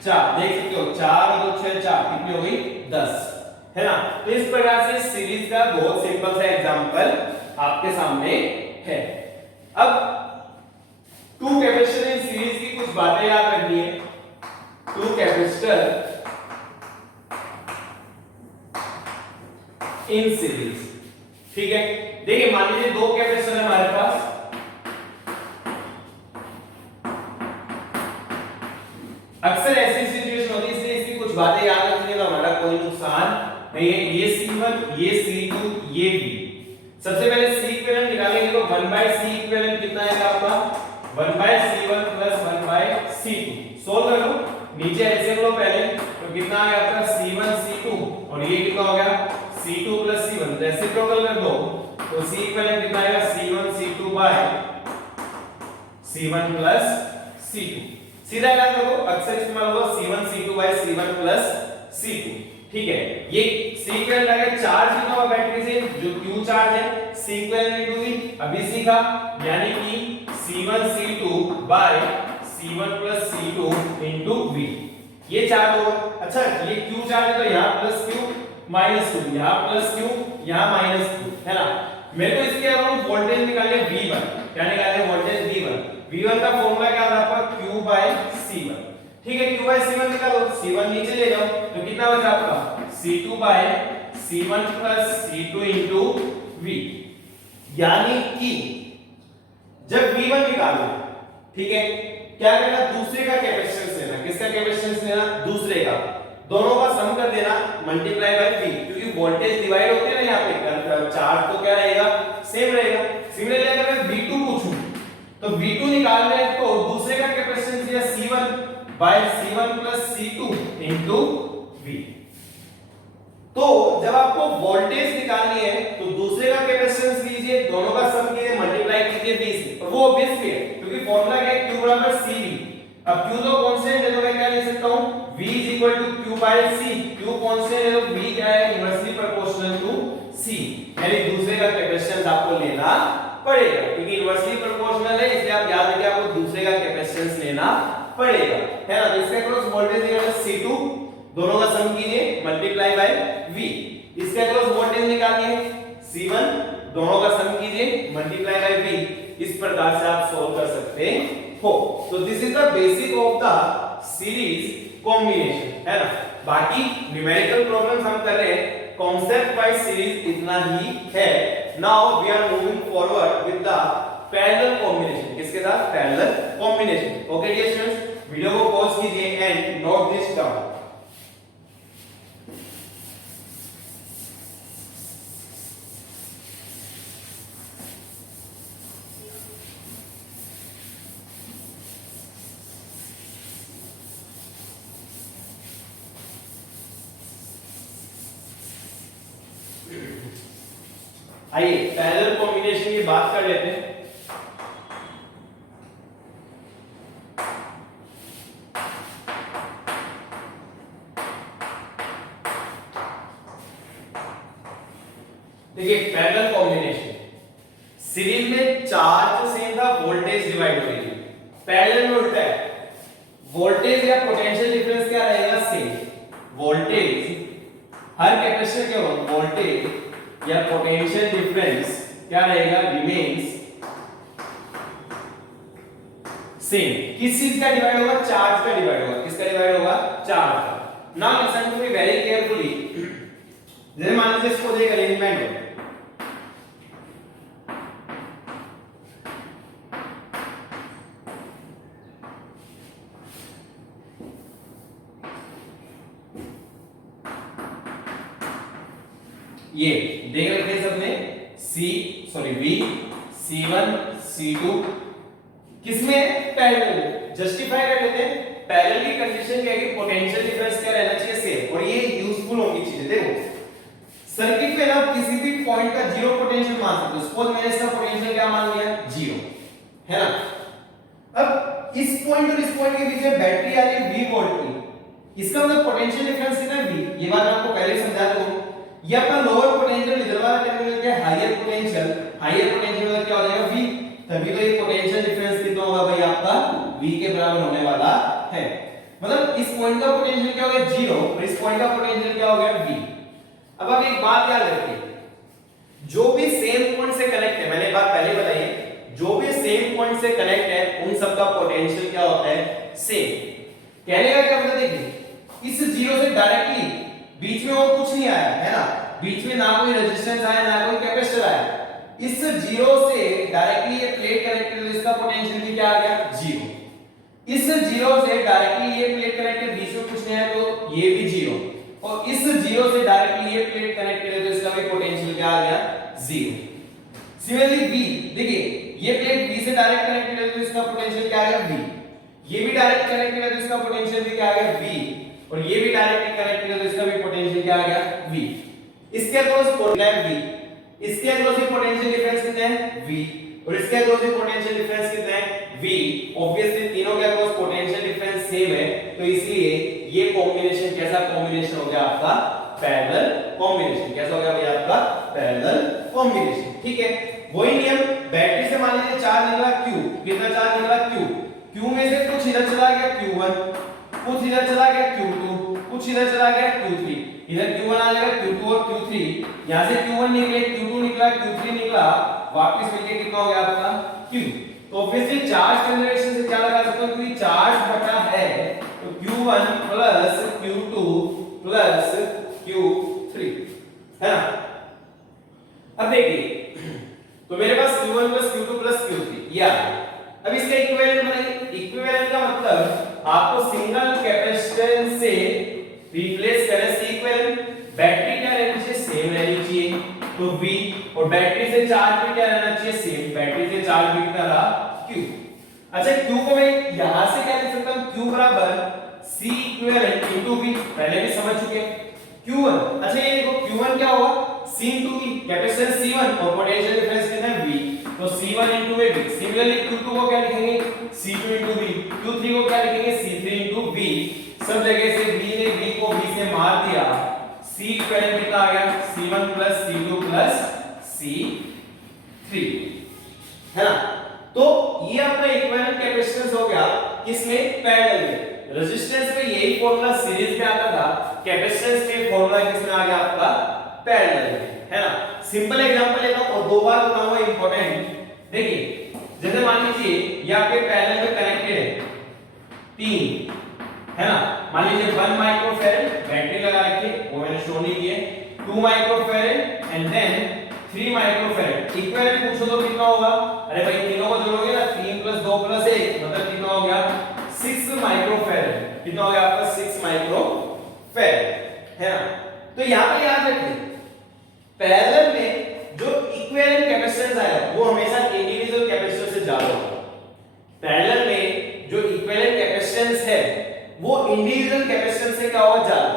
4। देख सकते हो 4 और 2 6 4 कितनी हो गई 10 है ना। तो इस प्रकार से सीरीज का बहुत सिंपल सा एग्जांपल आपके सामने है। अब 2 कैपेसिटर इन सीरीज की कुछ बातें याद रखनी है। 2 कैपेसिटर इन सीरीज, ठीक है। देखिए मान लीजिए 2 कैपेसिटर है हमारे पास, अक्सर ऐसी सिचुएशन होती है, इसलिए इसकी कुछ बातें याद रखने का हमारा कोई नुकसान नहीं है। ये C1 ये C2 ये V। सबसे पहले C इक्विवेलेंट निकालेंगे तो 1/c इक्विवेलेंट कितना आएगा आपका 1/c1 प्लस 1/c2। सोल्व कर लो, नीचे एलसीएम लो पहले, तो कितना आएगा आपका C1 C2 और ये कितना हो गया C2 प्लस C1। रेसिप्रोकल कर दो तो C इक्विवेलेंट कितना आएगा C1 C2 by C1 plus C2। सीधा याद रखो, अक्सर इस्तेमाल होगा C1 C2 by C1 plus C2, ठीक है। ये C इक्विवेलेंट आ गया। चार्ज कितना होगा बैटरी से, जो Q चार्ज है C इक्विवेलेंट इनटू V अभी सीखा, यानी कि C1 C2 by C1 plus C2 into V ये चार्ज होगा। अच्छा ये Q चार्ज है तो यहां प्लस Q माइनस Q, यहां प्लस Q यहां माइनस Q है ना। मेरे को इसके अराउंड वोल्टेज निकालने V1। क्या निकालने वोल्टेज V1। V1 का फॉर्मूला क्या था आपका Q/C1, ठीक है। Q/C1 निकालो, C1 नीचे ले जाओ तो कितना बचा आपका C2/C1 plus C2 into V। यानी कि जब V1 निकालो, ठीक है, क्या करना दूसरे का कैपेसिटेंस लेना। किसका कैपेसिटेंस लेना? दूसरे का। दोनों का सम कर देना मल्टीप्लाई बाय V, क्योंकि वोल्टेज डिवाइड होते हैं ना यहाँ पे, चार्ज तो क्या रहेगा सेम रहेगा। सिमिलरली अगर मैं V2 पूछूं तो V2 निकालना है तो दूसरे का कैपेसिटेंस लिया C1 bye C1 plus C2 into V। तो जब आपको वोल्टेज निकालनी है तो दूसरे का कैपेसिटेंस लीजिए, दोनों का सम कीजिए, मल्टीप्लाई कीजिए V से। और वो ऑब्वियस है क्योंकि फॉर्मूला क्या है Q बराबर CV। अब Q तो कांस्टेंट है तो मैं क्या लिख सकता हूं V is equal to Q by C। Q constant है तो V क्या है इनवर्सली प्रोपोर्शनल टू C। यानी दूसरे का कैपेसिटेंस आपको लेना पड़ेगा, क्योंकि इनवर्सली प्रोपोर्शनल है इसलिए आप याद रखिए आपको दूसरे का कैपेसिटेंस लेना पड़ेगा, है ना। तो इसका क्रॉस वोल्टेज निकालना C2, दोनों का सम कीजिए मल्टीप्लाई बाय V। इसका क्रॉस वोल्टेज निकालनी है C1, दोनों का सम कीजिए मल्टीप्लाई बाय V। इस प्रकार से आप सॉल्व कर सकते हो। तो this is the basic of the series combination, है ना। बाकी न्यूमेरिकल प्रॉब्लम्स हम कर रहे हैं कॉन्सेप्ट वाइज सीरीज इतना ही है। Now we are moving forward with the parallel combination. किसके साथ? Parallel combination. Okay dear students, video को पॉज कीजिए एंड नोट दिस डाउन। आइए पैरेलल कॉम्बिनेशन की बात कर लेते हैं। देखिए पैरेलल कॉम्बिनेशन, सीरीज में चार्ज सेम था, वोल्टेज डिवाइड हो रही है। पैरेलल में उल्टा है, वोल्टेज या पोटेंशियल डिफरेंस क्या रहेगा? सेम। वोल्टेज हर कैपेसिटर के वोल्टेज या पोटेंशियल डिफरेंस क्या रहेगा? Remains same. किस चीज का डिवाइड होगा? चार्ज का डिवाइड होगा। किसका डिवाइड होगा? चार्ज का। Now listen to me very carefully. जैसे मान लीजिए इसको एक अरेंजमेंट हो, ये देख रखे हैं सबने, V C1 C2 किसमें? पैरेलल। जस्टिफाई कर लेते हैं। पैरेलल की कंडीशन क्या है कि पोटेंशियल डिफरेंस क्या रहना चाहिए? सेम। और ये यूजफुल होगी चीजें। देखो सर्किट में ना किसी भी पॉइंट का जीरो पोटेंशियल मान सकते हो। सपोज मैंने इसका पोटेंशियल क्या मान लिया? जीरो, है ना। अब इस पॉइंट और इस पॉइंट के बीच में बैटरी आ रही है V वोल्ट की, इसका मतलब पोटेंशियल डिफरेंस कितना है? V। ये बात मैं आपको पहले समझा दूं। ये अपना लोअर पोटेंशियल इधर वाला टर्मिनल क्या है? Higher potential. हायर पोटेंशियल मतलब क्या हो जाएगा? V। तभी तो ये पोटेंशियल डिफरेंस कितना होगा भाई? आपका V के बराबर होने वाला है। मतलब इस पॉइंट का पोटेंशियल क्या हो गया? जीरो, और इस पॉइंट का पोटेंशियल क्या हो गया? V। अब आप एक बात याद रखिए, जो भी सेम पॉइंट से कनेक्ट है, मैंने बात पहले बताई है, जो भी सेम पॉइंट से कनेक्ट है उन सब का पोटेंशियल क्या होता है? सेम। कहने का क्या मतलब? देखिए इस जीरो से डायरेक्टली बीच में और कुछ नहीं आया है ना, बीच में ना कोई रेजिस्टेंस आया ना कोई कैपेसिटर आया। इस जीरो से डायरेक्टली ये प्लेट कनेक्टेड है, इसका पोटेंशियल भी क्या आ गया? जीरो। इस जीरो से डायरेक्टली ये प्लेट कनेक्टेड, बीच में कुछ नहीं है तो ये भी जीरो, और इस जीरो से डायरेक्टली ये प्लेट कनेक्टेड है तो इसका भी पोटेंशियल क्या आ गया? जीरो। सिमिलरली V, देखिए ये प्लेट V से डायरेक्ट कनेक्टेड है तो इसका पोटेंशियल क्या आ गया? V। ये भी डायरेक्ट कनेक्टेड है तो इसका पोटेंशियल भी क्या आ गया? V। और ये भी डायरेक्टली कनेक्टेड है तो इसका भी पोटेंशियल क्या आ गया? V। इसके अक्रॉस पोटेंशियल V, इसके अक्रॉस पोटेंशियल डिफरेंस कितना है? V। और इसके अक्रॉस पोटेंशियल डिफरेंस कितना है? V। ऑब्वियसली तीनों के अक्रॉस पोटेंशियल डिफरेंस सेम है, तो इसलिए ये कॉम्बिनेशन कैसा कॉम्बिनेशन हो गया? आपका पैरेलल कॉम्बिनेशन। कैसा हो गया भाई? आपका पैरेलल कॉम्बिनेशन। ठीक है, वही नियम बैटरी से मान लीजिए चार्ज निकला Q। कितना चार्ज निकला? Q में से कुछ इधर चला गया Q1, कुछ इधर चला गया Q2, कुछ इधर चला गया Q3। इधर Q1 आ जाएगा, Q2 और Q3, यहां से Q1 निकले, Q2 निकला, Q3 निकला, वापस मिलके कितना हो गया आपका? Q। तो ऑब्वियसली चार्ज कंजर्वेशन से क्या लगा सकते हो? क्योंकि चार्ज बटा है तो Q1 plus Q2 plus Q3, है ना। अब देखिए तो मेरे पास Q1 plus Q2 plus Q3 ये आ गया। अब इसका इक्विवेलेंट बनाइए। इक्विवेलेंट का मतलब आपको सिंगल कैपेसिटेंस से रिप्लेस करें इक्विवेलेंट। बैटरी क्या रहनी चाहिए? सेम रहनी चाहिए, तो V। और बैटरी से चार्ज भी क्या रहना चाहिए? सेम। बैटरी से चार्ज भी कितना रहा? Q। अच्छा Q को मैं यहां से क्या लिख सकता हूं? Q बराबर C इक्विवेलेंट इनटू V। पहले भी समझ चुके हैं। Q1, अच्छा ये देखो Q1 क्या होगा? C into V। Capacitance C1 और पोटेंशियल डिफरेंस कितना है? V। तो C1 into V। Similarly Q2 को क्या लिखेंगे? C2 into V। Q3 को क्या लिखेंगे? C3 into V। सब जगह से V ने V को V से मार दिया, C इक्विवेलेंट कितना आ गया? C1 plus C2 plus C3, है ना। तो ये अपना इक्विवेलेंट कैपेसिटेंस हो गया किसमें? पैरेलल में। रेजिस्टेंस में यही फॉर्मूला सीरीज में आता था, कैपेसिटेंस में फॉर्मूला किसमें आ गया? आपका पैरेलल में, है ना। सिंपल एग्जांपल लेता हूं और दो बार बनाऊंगा इंपॉर्टेंट। देखिए जैसे मान लीजिए ये आपके पैरेलल में कनेक्टेड है 3, है ना। मान लीजिए 1 माइक्रोफैरड बैटरी लगा रखी है, वो मैंने शो नहीं किया। 2 microfarad and then 3 microfarad. Equivalent पूछो तो कितना होगा? अरे भाई तीनों को जोड़ोगे ना, 3 + 2 + 1 मतलब कितना हो गया? 6 माइक्रोफैरेड। कितना हो गया आपका? 6 माइक्रोफैरेड, है ना? तो यहां पे याद रखिए पैरेलल में जो इक्विवेलेंट कैपेसिटेंस आएगा वो हमेशा इंडिविजुअल कैपेसिटर से ज्यादा होगा। पैरेलल में जो इक्विवेलेंट कैपेसिटेंस है वो इंडिविजुअल कैपेसिटेंस से क्या होगा? ज्यादा।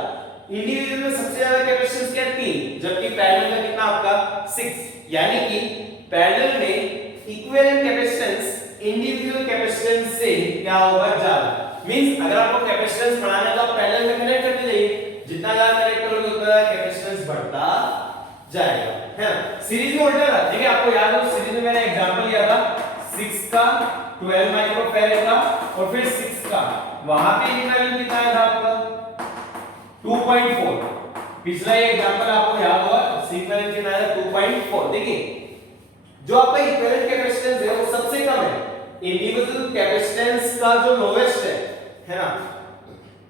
इंडिविजुअल में सबसे ज्यादा कैपेसिटेंस क्या है? 3, जबकि पैरेलल में कितना आपका? 6। यानी कि पैरेलल में इक्विवेलेंट कैपेसिटेंस इंडिविजुअल कैपेसिटेंस से क्या होगा? ज्यादा। मींस अगर आपको कैपेसिटेंस बढ़ाना है तो आप पैरेलल में कनेक्ट करते जाइए, जितना ज्यादा कनेक्ट करोगे उतना ज्यादा कैपेसिटेंस बढ़ता जाएगा, है ना? सीरीज में उल्टा था। देखिए आपको याद हो सीरीज में मैंने एग्जांपल लिया था 6 का 12 माइक्रोफैरेड का और फिर 6 का, वहां पे कितना कितना आया था आपका? 2.4। पिछला ये एग्जांपल आपको याद होगा, सीक्वेंस कितना आया? 2.4। देखिए जो आपका इक्विवेलेंट कैपेसिटेंस है वो सबसे कम है। इंडिविजुअल कैपेसिटेंस का जो लोएस्ट है ना?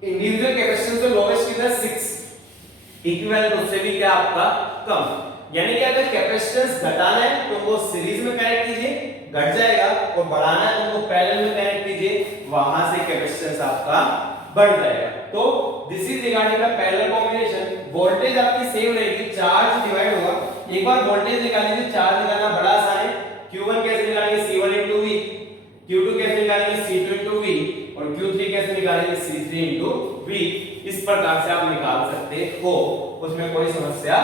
इंडिविजुअल कैपेसिटेंस का लोएस्ट कितना है? 6। इक्विवेलेंट उससे भी क्या आपका? कम। यानी कि अगर कैपेसिटेंस घटाना है तो वो सीरीज में कनेक्ट कीजिए, घट जाएगा, और बढ़ाना है तो वो पैरेलल में कनेक्ट कीजिए, वहां से कैपेसिटेंस आपका बढ़ जाएगा। तो this is regarding the parallel combination. Voltage आपकी सेम रहेगी, चार्ज डिवाइड होगा। एक बार वोल्टेज निकाल लीजिए, चार्ज निकालना बड़ा आसान है। Q1 कैसे निकालेंगे? C1 * V। Q2 कैसे निकालेंगे? C2 * V। और Q3 कैसे निकालेंगे? C3 * V। इस प्रकार से आप निकाल सकते हो, उसमें कोई समस्या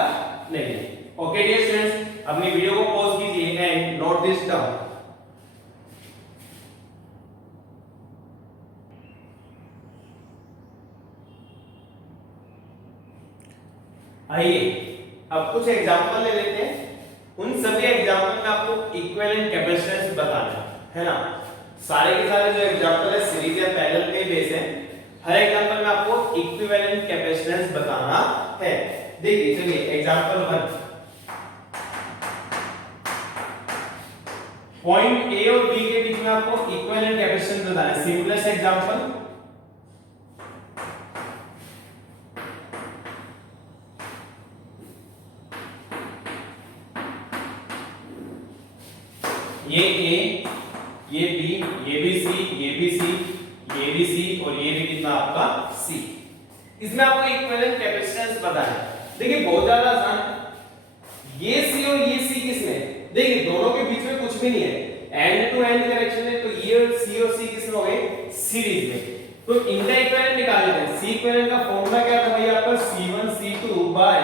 नहीं है। ओके डियर स्टूडेंट्स, अपनी वीडियो को पॉज कीजिए एंड नोट दिस डाउन। आइए अब कुछ एग्जांपल ले लेते हैं। उन सभी एग्जांपल में आपको इक्विवेलेंट कैपेसिटेंस बताना है ना? सारे के सारे जो एग्जांपल है सीरीज या पैरेलल पे बेस है। हर एग्जांपल में आपको इक्विवेलेंट कैपेसिटेंस बताना है। देखिए चलिए एग्जांपल 1, पॉइंट ए और बी के बीच में आपको इक्विवेलेंट कैपेसिटेंस बताना है। सिंपलेस्ट एग्जांपल, ये ए, ये बी, ये भी सी, ये भी सी, ये भी सी और ये भी कितना आपका? सी। इसमें आपको इक्विवेलेंट कैपेसिटेंस बताना है। देखिए बहुत ज्यादा आसान। ये सी और ये सी किसमें? देखिए दोनों के बीच में कुछ भी नहीं है, एंड टू एंड कनेक्शन है, तो ये सी और सी किसमें हो गए? सीरीज में। तो इनका इक्विवेलेंट निकाल लेते हैं। सी इक्विवेलेंट का फॉर्मूला क्या था भाई आपका? C1 C2 by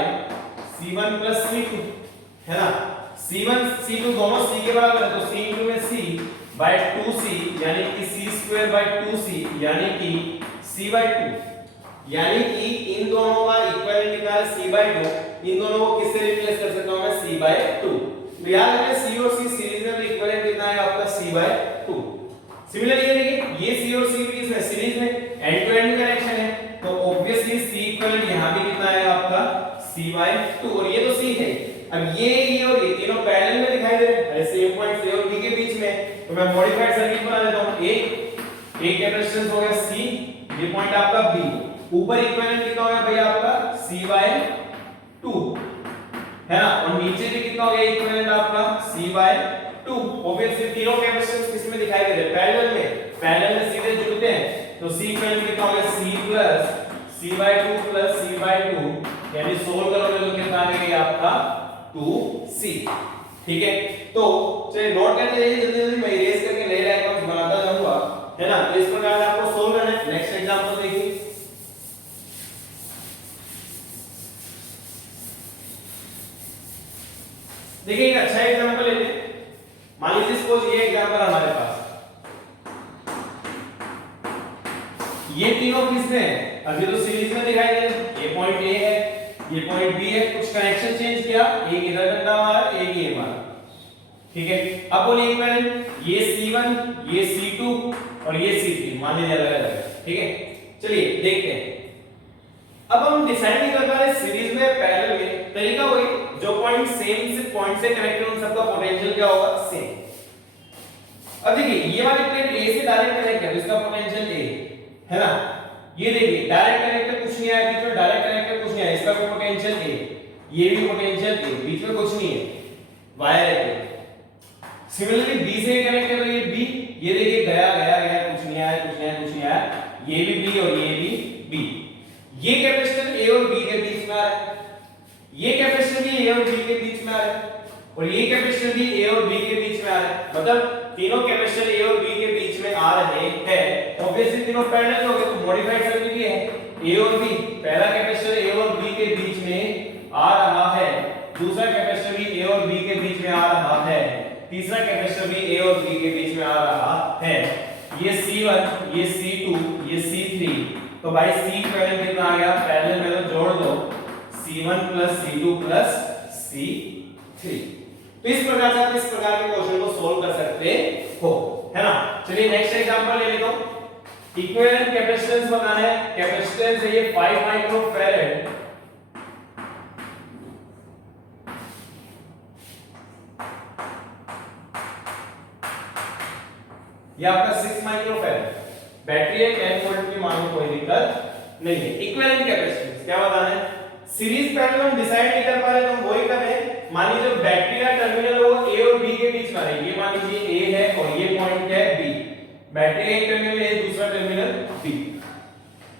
C1 + C2, है ना? C1 C2 दोनों C के बराबर है, तो C * में C बाय 2C यानी कि C² बाय 2C यानी कि C/2। यानी कि इन दोनों का इक्विवेलेंट निकाल C/2, इन दोनों को किससे रिप्लेस कर सकता हूं मैं? C/2। तो याद रखिए C और C सीरीज में, तो इक्विवेलेंट कितना है आपका? C/2। सिमिलरली ये देखिए ये C और C भी किसमें? सीरीज में, एंड टू एंड कनेक्शन है, तो ऑब्वियसली C इक्विवेलेंट यहां भी कितना है आपका? C/2। और ये तो C है। अब ये और ये तीनों पैरेलल में दिखाई दे रहे हैं, सेम पॉइंट A और B के बीच में, तो मैं मॉडिफाइड सर्किट बना देता हूं। एक कैपेसिटेंस हो गया C, ये पॉइंट आपका B, ऊपर इक्विवेलेंट कितना हो गया भैया आपका? C/2, है ना? और नीचे भी कितना हो गया इक्विवेलेंट आपका? C/2। ऑब्वियसली तीनों कैपेसिटेंस किसमें दिखाई दे रहे हैं? पैरेलल में। पैरेलल में सीधे जुड़ते हैं, तो C इक्विवेलेंट कितना हो गया? C + C/2 + C/2, यानी सोल्व करोगे तो कितना आ गया आपका? 2C। ठीक है, तो चलिए नोट करते रहिए, जल्दी जल्दी मैं इरेज करके नए डायग्राम्स बनाता जाऊंगा, है ना? तो इस प्रकार से आपको सोल्व करना है। नेक्स्ट एग्जांपल देखिए। देखिए एक अच्छा एग्जांपल लेते हैं। मान लीजिए सपोज ये एग्जांपल हमारे पास, ये तीनों किसमें है? अभी तो सीरीज में दिखाई दे रहे हैं। ये पॉइंट A है, ये पॉइंट B है, कुछ कनेक्शन चेंज किया, एक इधर डंडा मारा, एक ये मारा। ठीक है, अब बोलिए इक्विवेलेंट, ये C1, ये C2 और ये C3 मान लीजिए अलग अलग है। ठीक है, चलिए देखते हैं। अब हम डिसाइड नहीं कर पा रहे सीरीज में पैरेलल में, तरीका वही, जो पॉइंट सेम से पॉइंट से कनेक्टेड उन सबका पोटेंशियल क्या होगा? सेम। अब देखिए ये वाली प्लेट A से डायरेक्ट कनेक्ट है, तो इसका पोटेंशियल A है ना? ये देखिए डायरेक्ट कनेक्टर कुछ नहीं आया बीच में, डायरेक्ट कनेक्टर कुछ नहीं आया, इसका भी पोटेंशियल A। ये भी पोटेंशियल ए, बीच में कुछ नहीं है, वायर है। सिमिलरली बी से कनेक्ट है तो ये बी, ये देखिए गया गया गया, कुछ नहीं आया कुछ नहीं आया कुछ नहीं आया, ये भी बी और ये भी बी। ये कैपेसिटर ए और बी के बीच में आ रहा है, ये कैपेसिटर भी ए और बी के बीच में आ रहा है, और ये कैपेसिटर भी ए और बी के बीच में आ रहा है। मतलब तीनों कैपेसिटर ए और बी के बीच में आ रहे हैं। ऑब्वियसली तीनों पैरेलल हो गए तो मॉडिफाइड सर्किट ही है, ए और बी। पहला कैपेसिटर ए और बी के बीच में आ रहा है, दूसरा कैपेसिटर भी ए और बी के बीच में आ रहा है, तीसरा कैपेसिटर भी ए और बी के बीच में आ रहा है। ये C1, ये C2, ये C3। तो भाई C इक्विवेलेंट कितना आ गया, पैरेलल में तो जोड़ दो, C1 C2 C3। तो इस प्रकार से आप इस प्रकार के क्वेश्चन को सोल्व कर सकते हो, है ना। चलिए नेक्स्ट एग्जांपल ले लेते हो। इक्विवेलेंट कैपेसिटेंस बताना है, कैपेसिटेंस है ये 5 माइक्रोफैरड, ये आपका 6 माइक्रोफैरड, बैटरी है 10 वोल्ट की, मान लो कोई दिक्कत नहीं है। इक्विवेलेंट कैपेसिटेंस क्या बताना है, सीरीज पैरेलल हम डिसाइड नहीं कर पा रहे तो हम वही कर रहे हैं। मान लीजिए बैटरी का टर्मिनल वो ए और बी के बीच में है, ये मान लीजिए ए है और ये पॉइंट है बी, बैटरी का एक टर्मिनल है, दूसरा टर्मिनल बी,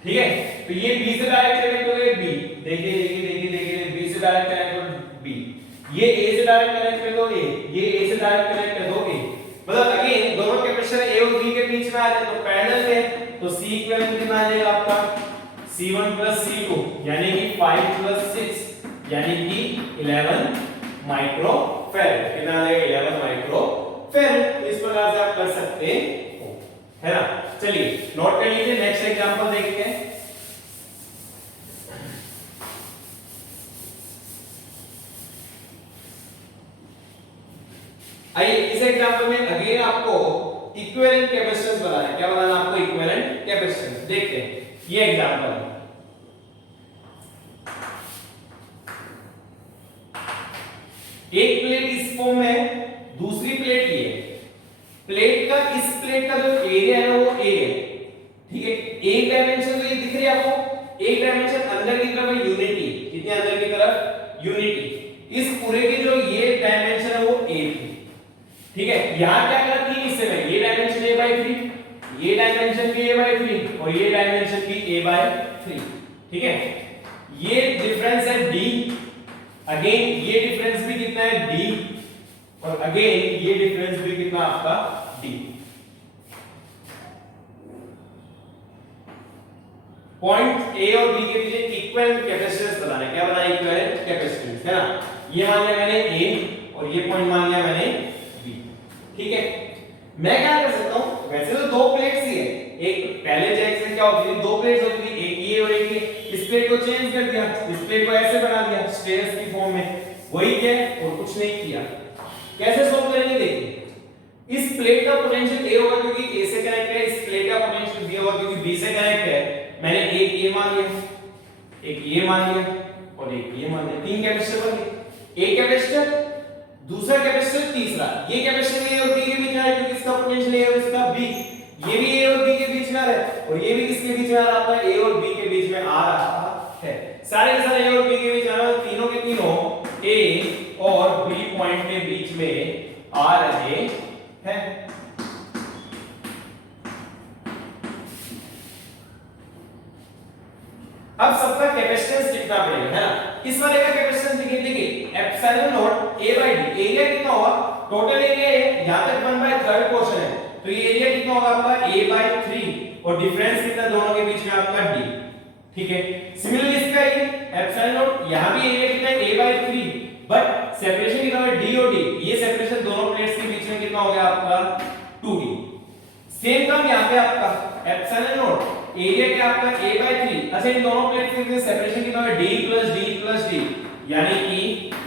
ठीक है। तो ये बी से डायरेक्ट कनेक्ट हो गए बी, देखिए देखिए देखिए देखिए, बी से डायरेक्ट कनेक्ट हो बी, ये ए से डायरेक्ट कनेक्ट कर दो ए, ये ए से डायरेक्ट कनेक्ट कर दो ए। मतलब अगेन दोनों कैपेसिटर ए और बी के बीच में आ रहे तो पैरेलल में, तो सी इक्विवेलेंट कितना आ जाएगा आपका C1 C2, यानी कि 5 6 यानी कि 11 माइक्रोफैरड, कितना आ जाएगा 11 माइक्रोफैरड। इस प्रकार से आप कर सकते हो, है ना। चलिए नोट कर लीजिए, नेक्स्ट एग्जांपल देखते हैं। आइए इस एग्जांपल में अगेन आपको इक्विवेलेंट कैपेसिटेंस बताना है। क्या बताना है आपको, इक्विवेलेंट कैपेसिटेंस। देखते हैं ये एग्जांपल, एक प्लेट इस फॉर्म में, दूसरी प्लेट ये है। प्लेट का इस प्लेट का जो एरिया है वो ए है, ठीक है। एक डायमेंशन तो ये दिख रही है आपको, एक डायमेंशन अंदर की तरफ है यूनिटी, कितने अंदर की तरफ यूनिटी। इस पूरे के जो ये डायमेंशन है वो ए थी, ठीक है। यहां क्या करा 3 हिस्से में, ये डायमेंशन a/3, ये डायमेंशन भी a/3 और ये डायमेंशन भी a/3, ठीक है। ये डिफरेंस है d, अगेन ये डिफरेंस भी कितना है d, और अगेन ये डिफरेंस भी कितना आपका d। पॉइंट a और b के बीच इक्विवेलेंट कैपेसिटेंस बताना है। क्या बताना है, इक्विवेलेंट कैपेसिटेंस, है ना। ये मान लिया मैंने a और ये पॉइंट मान लिया मैंने b, ठीक है। मैं क्या कर सकता हूं, वैसे तो दो प्लेट्स ही है, एक पहले जैक से क्या होती थी, दो प्लेट्स होती थी, एक ये और एक ये। इस प्लेट को चेंज कर दिया, इस प्लेट को ऐसे बना दिया स्टेयर्स की फॉर्म में, वही किया और कुछ नहीं किया। कैसे सोल्व करेंगे, देखिए। इस प्लेट का पोटेंशियल ए होगा क्योंकि ए से कनेक्ट है, इस प्लेट का पोटेंशियल बी होगा क्योंकि बी से कनेक्ट है। मैंने एक ये मान लिया, एक ये मान लिया और एक ये मान लिया, 3 कैपेसिटर बन गए। एक कैपेसिटर, दूसरा कैपेसिटर, तीसरा। ये कैपेसिटर ए और बी के बीच में है क्योंकि इसका पोटेंशियल ए और इसका बी, ये भी ए और बी के बीच में आ रहा है और ये भी किसके बीच में आ रहा है, ए और बी के बीच में आ रहा है। सारे के सारे ए और बी के बीच आ रहा है, तीनों के तीनों ए और बी पॉइंट के बीच में आ रहे हैं। अब सबका कैपेसिटेंस कितना पड़ेगा, है ना। इस वाले का कैपेसिटेंस देखिए एप्सिलॉन नॉट a/d, एरिया कितना होगा, टोटल एरिया है, यहां तक 1/3 पोर्शन है, तो ये एरिया कितना होगा आपका a/3 और डिफरेंस कितना दोनों के बीच में आपका d, ठीक है। सिमिलरली इसका ये एप्सिलॉन नॉट, यहां भी एरिया कितना है a/3, बट सेपरेशन कितना है d और d, ये सेपरेशन दोनों प्लेट्स के बीच में कितना हो गया आपका 2d। सेम काम यहां पे आपका एप्सिलॉन नॉट, एरिया क्या आपका a/3, अच्छा इन दोनों प्लेट्स के बीच सेपरेशन कितना है d+d+d यानी कि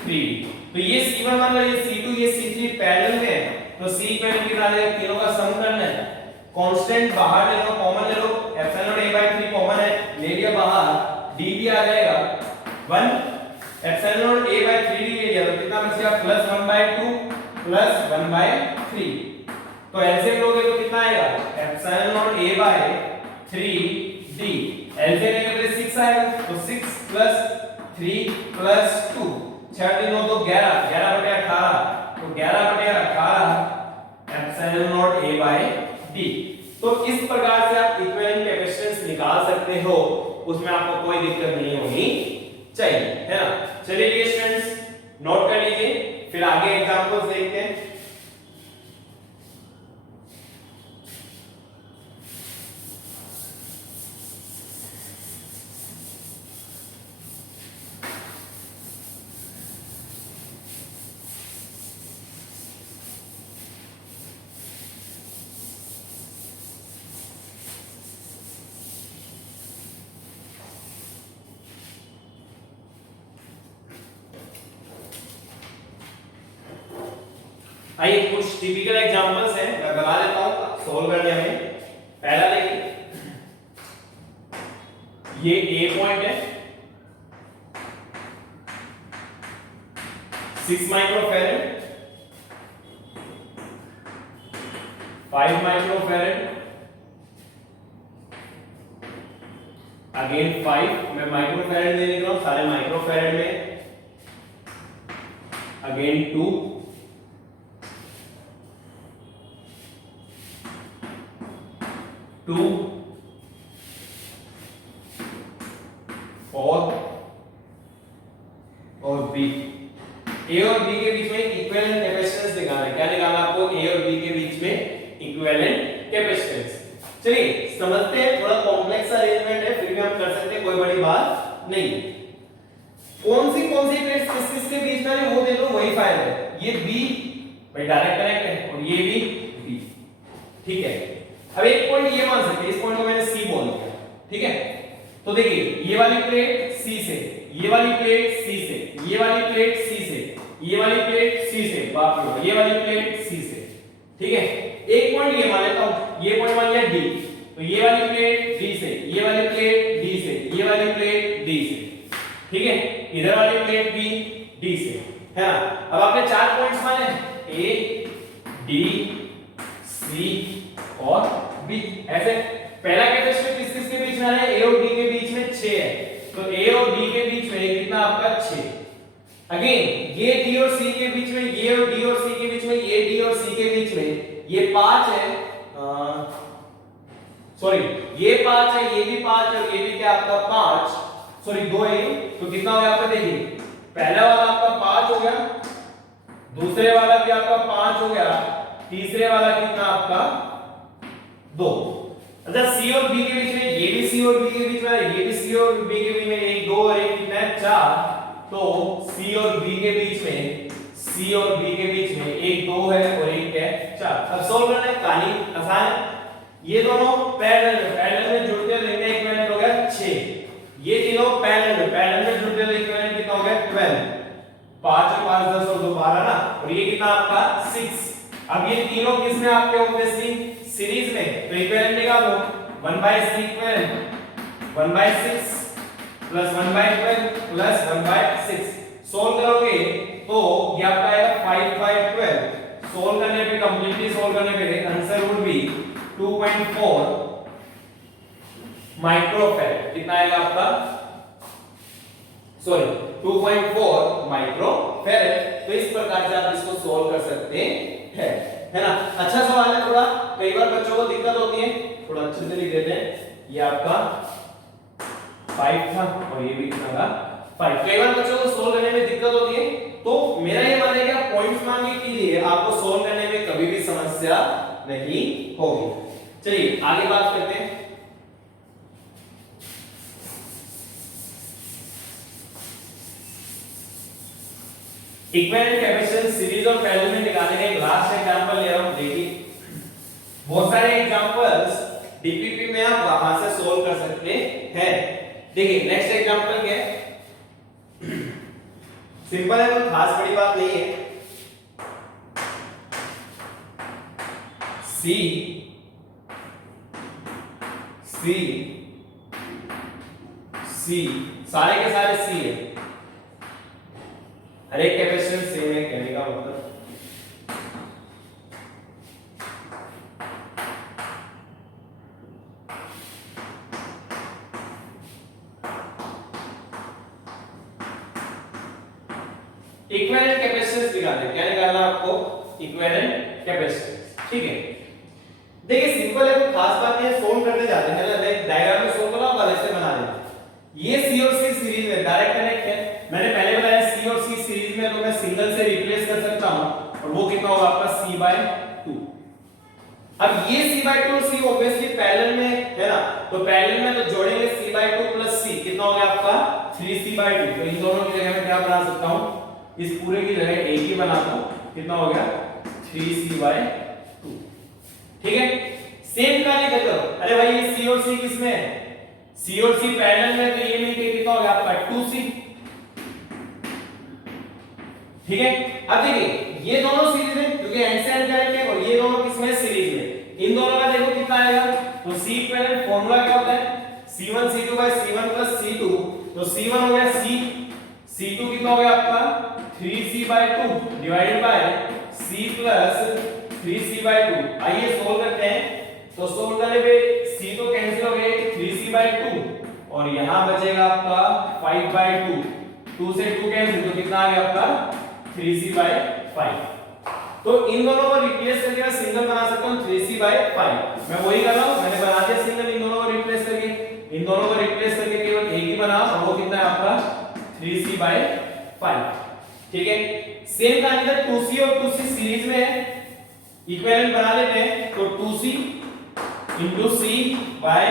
3d। तो ये C1 मान लो, ये C2, ये C3 पैरेलल में है, तो C इक्विवेलेंट कितना आ जाएगा, तीनों का सम करना है। कांस्टेंट बाहर ले लो, कॉमन ले लो, एप्सिलॉन a/3 कॉमन है, ले लिया बाहर, d भी आ जाएगा 1, एप्सिलॉन a/3d ले लिया तो कितना बच गया +1/2 +1/3। तो एलसीएम लोगे तो कितना आएगा, एप्सिलॉन a/3d, एलसीएम लेंगे तो 6 आएगा, तो 6 + 3 प्लस 2, 6 3 तो 11, 11 बटे 18, तो 11 बटे 18 epsilon naught a by d। तो इस प्रकार से आप इक्विवेलेंट कैपेसिटेंस निकाल सकते हो, उसमें आपको कोई दिक्कत नहीं होनी चाहिए, है ना। चलिए स्टूडेंट्स नोट कर लीजिए, फिर आगे एग्जांपल्स देखते हैं। आइए कुछ टिपिकल एग्जांपल्स हैं, मैं बता देता हूं सोल्व करने में। पहला देखिए, ये ए पॉइंट है, 6 माइक्रोफैरड, 5 माइक्रोफैरड, अगेन 5, मैं माइक्रोफैरड ले लेता हूं सारे माइक्रोफैरड में, अगेन 2, 2 4 और बी। ए और बी के बीच में इक्विवेलेंट कैपेसिटेंस निकालना है। क्या निकालना आपको? ए और बी के बीच में इक्विवेलेंट कैपेसिटेंस। चलिए समझते हैं, थोड़ा कॉम्प्लेक्स अरेंजमेंट है, फिर भी हम कर सकते हैं, कोई बड़ी बात नहीं। कौन सी प्लेट्स किस किस के बीच में है वो दे दो, वही फायदा है। ये बी भाई डायरेक्ट कनेक्ट है और ये भी बी, ठीक है। अब एक पॉइंट ये मान सकते हैं, इस पॉइंट को मैंने सी बोल दिया, ठीक है। तो देखिए ये वाली प्लेट सी से, ये वाली प्लेट सी से, ये वाली प्लेट सी से, ये वाली प्लेट सी से, बाप रे, ये वाली प्लेट सी से, ठीक है। एक पॉइंट ये मान लेता हूं, ये पॉइंट मान लिया डी, तो ये वाली प्लेट डी से, ये वाली प्लेट डी से, ये वाली प्लेट डी से, ठीक है। इधर वाली प्लेट भी डी से, है ना। अब आपने 4 पॉइंट्स माने, ए डी सी और बी, ऐसे। पहला कैपेसिटर किस किस के बीच में है? ए और डी के बीच में 6 है, तो ए और डी के बीच में कितना आपका 6। अगेन ये डी और सी के बीच में, ये और डी और सी के बीच में, ये डी और सी के बीच में ये 5 है, सॉरी ये 5 है, ये भी 5 है और ये भी क्या आपका 5, सॉरी 2 है ये, तो कितना हो गया आपका? देखिए पहला वाला आपका 5 हो गया, दूसरे वाला भी आपका 5 हो गया, तीसरे वाला कितना आपका 2। अच्छा सी और बी के बीच में, ये भी सी और बी के बीच में है, ये भी सी और बी के बीच में 1 2 और 1 कितना है 4, तो सी और बी के बीच में, सी और बी के बीच में 1 2 है और 1 है 4। अब सॉल्व करना है, कहानी आसान है। ये दोनों पैरेलल में जुड़ते हुए इक्विवेलेंट हो गया 6, ये तीनों पैरेलल में जुड़ते हुए इक्विवेलेंट कितना हो गया 12, 5 और 5 10 और 2 12 ना, और ये कितना आपका 6। अब ये तीनों किस में आपके ऑब्वियसली सीरीज में, तो इक्विवेलेंट निकालो, 1/6 इक्विवेलेंट 1/6 प्लस 1/12 प्लस 1/6। सोल्व करोगे तो ये आपका आएगा 5/12। सोल्व करने पे, कंप्लीटली सोल्व करने पे आंसर वुड बी 2.4 माइक्रोफैरड। कितना आएगा आपका? Sorry 2.4 microfarad. तो इस प्रकार से आप इसको सोल्व कर सकते हैं, है ना। अच्छा सवाल है थोड़ा, कई बार बच्चों को दिक्कत होती है, थोड़ा अच्छे से लिख देते हैं। ये आपका 5 था और ये भी कितना था 5। कई बार बच्चों को सोल्व करने में दिक्कत होती है, तो मेरा ये मानना है कि आप पॉइंट्स मान के कीजिए, आपको सोल्व करने में कभी भी समस्या नहीं होगी। चलिए आगे बात करते हैं। इक्विवेलेंट कैपेसिटेंस सीरीज और पैरेलल में निकालने का एक लास्ट एग्जांपल ले रहा हूं, देखिए बहुत सारे एग्जांपल्स डीपीपी में आप वहां से सोल्व कर सकते हैं। देखिए नेक्स्ट एग्जांपल क्या है, सिंपल है, कोई खास बड़ी बात नहीं है। सी सी सी सारे के सारे सी है, हर एक कैपेसिटेंस सेम है, कहने का मतलब। इक्विवेलेंट कैपेसिटेंस निकालना है। क्या निकालना है आपको? Equivalent capacitance. ठीक है, देखिए सिंपल है, कोई खास बात नहीं है, सोल्व करते जाते हैं ना, लाइक डायग्राम में सोल्व करना होगा वैसे बना देना। ये C और C सीरीज में डायरेक्ट कनेक्ट है। मैंने पहले बताया C और C सीरीज में तो मैं सिंगल से रिप्लेस कर सकता हूं, और वो कितना होगा आपका C/2। अब ये C/2 C ऑब्वियसली पैरेलल में है ना, तो पैरेलल में तो जोड़ेंगे C/2 प्लस C, कितना हो गया आपका 3C/2। तो इन दोनों की जगह मैं क्या बना सकता हूं, इस पूरे की जगह एक ही बनाता हूं, कितना हो गया 3C/2। ठीक है, सेम कार्य कर लो। अरे भाई ये C और C किसमें है? C और C पैरेलल में, तो ये मिलके कितना हो गया आपका 2C। ठीक है, अब देखिए ये दोनों सीरीज में, क्योंकि एंड से एंड करेंगे, और ये दोनों किसमें सीरीज में, इन दोनों का देखो कितना आएगा। तो C इक्विवेलेंट फार्मूला क्या होता है? C1 C2 by C1 plus C2। तो C1 हो गया C, C2 कितना हो गया आपका 3C/2 divided by C plus 3C/2। आइए सोल्व करते हैं। तो सोल्व करने पे C तो कैंसिल हो गए, 3C/2, और यहां बचेगा आपका 5/2। 2 से 2 कैंसिल, तो कितना आ गया आपका 3C/5। तो इन दोनों को रिप्लेस करके मैं सिंगल बना सकता हूं 3C/5। मैं वही कर रहा हूं, मैंने बना दिया सिंगल इन दोनों को रिप्लेस करके। इन दोनों को रिप्लेस करके केवल एक ही बना, और वो कितना है आपका 3C/5। ठीक है, सेम का अंदर 2C और 2C सीरीज में है, इक्विवेलेंट बना लेते हैं। तो 2C into C by